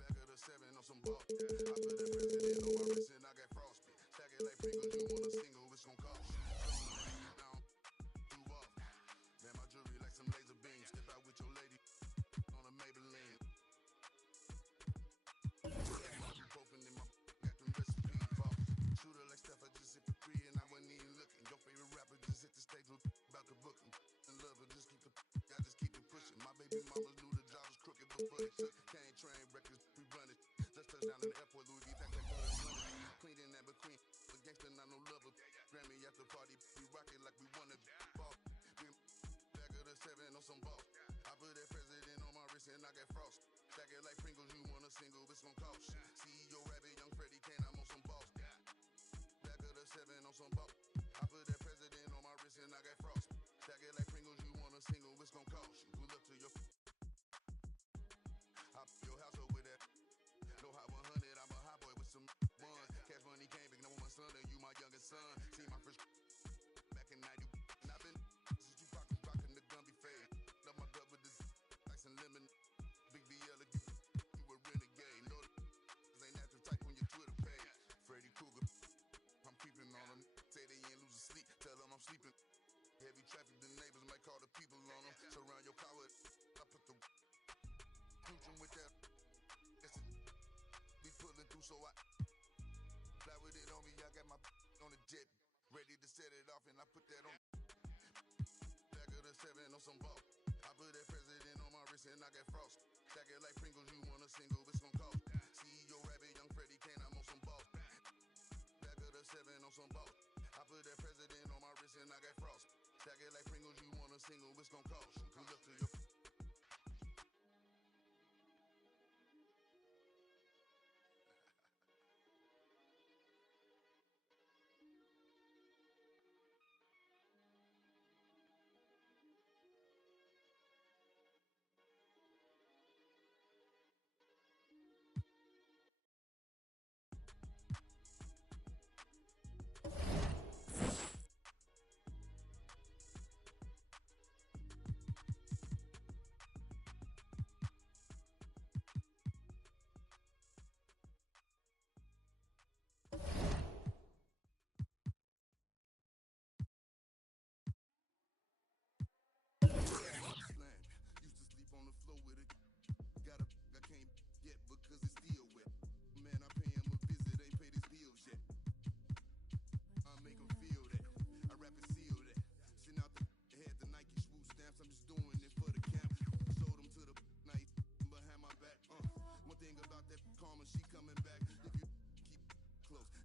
Back of the 7 on some ball. I put the president on my wrist and I got frostbite. Stack it like Pringles, you want a single, it's gon' cost you. Man, my jewelry like some laser beams. Step out with your lady on a Maybelline. Ibuprofen in my got them recipes. Boss. Shooter like Steph, I just hit the 3 and I wasn't even looking. Your favorite rapper just hit the stage with about to book him. And love her, just keep the I just keep it pushing. My baby mamas knew the job was crooked before they took. Can't train records, we run it. Just touched down in the airport, Louis V back like clean in that between. A gangster, not no lover. Grammy after party, we rock it like we wanna ball. Back of the 7 on some ball. I put that president on my wrist and I got frost. Stack it like Pringles, you want a single, it's gon' cost. CEO Rabbit, young Freddie Kane, I'm on some balls. Back of the 7 on some ball. I put that president on my wrist and I got frost. Stack it like Pringles, you want a single, it's gon' cost. Pull up to your hop your house up with that. No hot 100, I'm a hot boy with some ones. Cash money came back, now I'm my son and you my youngest son. See my first back in 90. And I've been since you rockin' the Gumby fade. Love my gut with this ice and lemon. Big VL, you a renegade. No, ain't that the type on your Twitter page. Freddy Krueger, I'm creeping on them. Say they ain't losing sleep, tell them I'm sleeping. Heavy traffic, the neighbors might call the people on them. Surround your car with, I put the cruising with that. Be pulling through, so I fly with it on me. I got my on the jet, ready to set it off, and I put that on. Back of the 7 on some ball. I put that president on my wrist and I got frost. Stack it like Pringles, you want a single, it's gon' cost. CEO Rabbit, young Freddie Kane, I'm on some ball. Back of the 7 on some ball. I put that president on my wrist and I got frost. Stack it like Pringles, you want a single, it's gon' cost. Pull up to your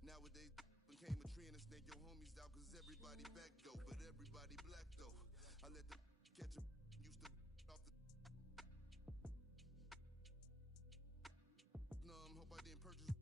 Nowadays, became a trend and snake your homies out cause everybody back though, but everybody black though. I let the catch a used to off the numb, hope I didn't purchase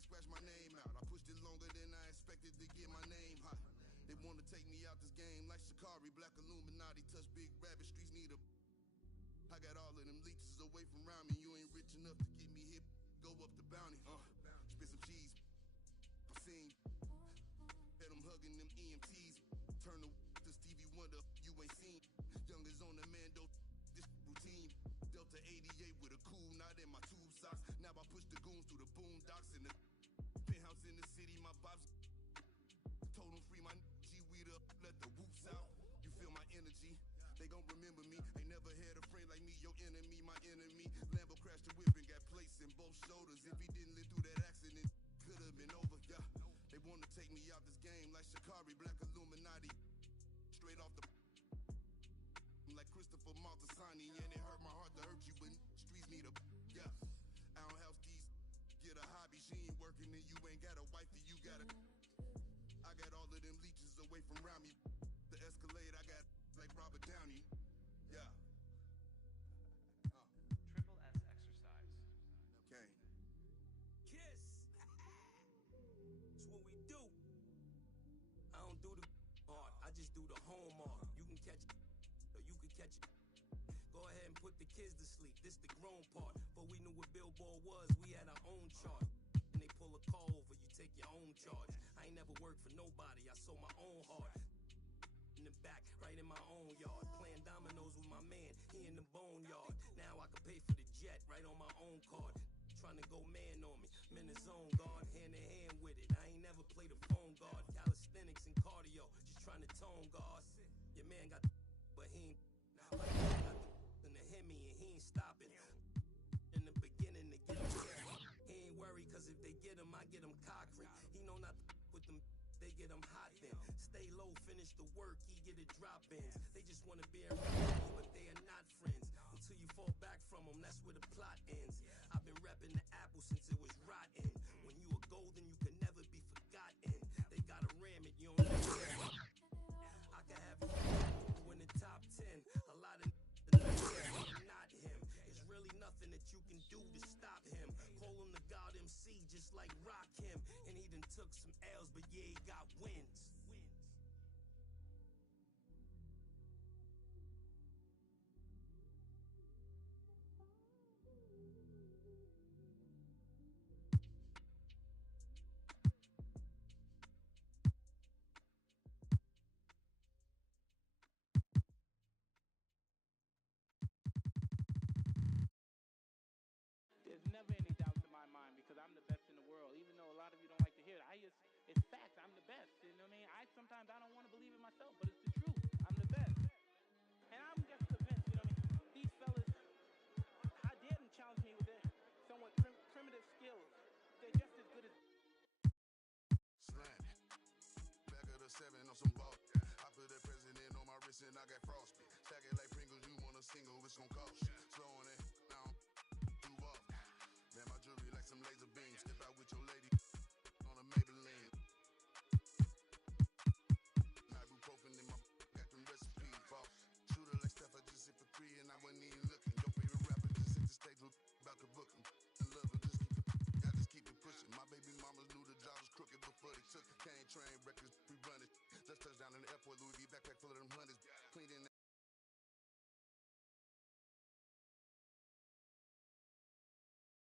can't scratch my name out. I pushed it longer than I expected to get my name hot. They wanna take me out this game like Shikari, Black Illuminati, touch big rabbit, streets need a. I got all of them leeches away from around me. You ain't rich enough to get me hip, go up the bounty. Spit some cheese, I'm seeing. Had them hugging them EMTs. Turn the to Stevie Wonder, you ain't seen. Youngers on the Mando, this routine. Delta 88 with a cool knot in my tube socks. Now I push the goons through the boondocks in the penthouse in the city. My pops told them free my G-weed up, let the whoops out. You feel my energy, they gon' remember me. Ain't never had a friend like me, your enemy, my enemy. Lambo crashed the whip and got placed in both shoulders. If he didn't live through that accident, could've been over, yeah. They wanna take me out this game like Shikari, Black Illuminati. Straight off the like Christopher Maltasani, and it hurt my heart to hurt you, but streets need a yeah. I don't have these. Get a hobby, she ain't working, and you ain't got a wifey, you gotta. I got all of them leeches away from around me. The Escalade, I got like Robert Downey. Yeah. Triple S exercise. Okay. Kiss. It's what we do. I don't do the art, I just do the home art. You can catch it, or you can catch it. Go ahead and put the kids to sleep. This the grown part. But we knew what Billboard was. We had our own chart. And they pull a call over, you take your own charge. I ain't never worked for nobody. I sold my own heart. In the back, right in my own yard. Playing dominoes with my man, he in the boneyard. Now I can pay for the jet right on my own card. Trying to go man on me. I'm in the zone, guard, hand in hand with it. I ain't never played a phone guard. Calisthenics and cardio, just trying to tone guard. Your man got but he ain't like got in the Hemi and he ain't stopping. In the beginning to get him there. He ain't worried cause if they get him, I get him cockring. He know not to with them, they get him hot then. Stay low, finish the work, he get it drop-ins. They just wanna be around me, but they are not friends. Until you fall back from them, that's where the plot ends. I've been repping the apple since it was rotten. When you are golden, you can never be forgotten. They gotta ram it, you don't know that. I can have you in the top 10. A lot of not him. It's really nothing that you can do to stop him. Call him the God MC, just like Rock him. And he done took some L's, but yeah, he got wins. There's never any doubts in my mind because I'm the best in the world. Even though a lot of you don't like to hear it, it's facts. I'm the best. You know what I mean? Sometimes I don't want to believe it myself, but it's the truth. I'm the best. And I'm just convinced, you know what I mean? These fellas, how dare them challenge me with their somewhat primitive skills? They're just as good as. Slam. Back of the 7 on some ball. I put that president on my wrist and I got frostbit. Stack it like Pringles, you want a single, it's gon' cost you. Slowing it down, do off. Man, my jewelry like some laser beams. Step out with your lady on a Maybelline. Ibuprofen in my got them recipes. Boss. Shooter like Steph, I just hit for 3 and I wasn't even looking. Your favorite rapper just hit the stage about to book him. In love with just keep it pushing. My baby mamas knew the job was crooked before they took it. Can't train records, we run it. Just touchdown in the airport, Louis V backpack full of them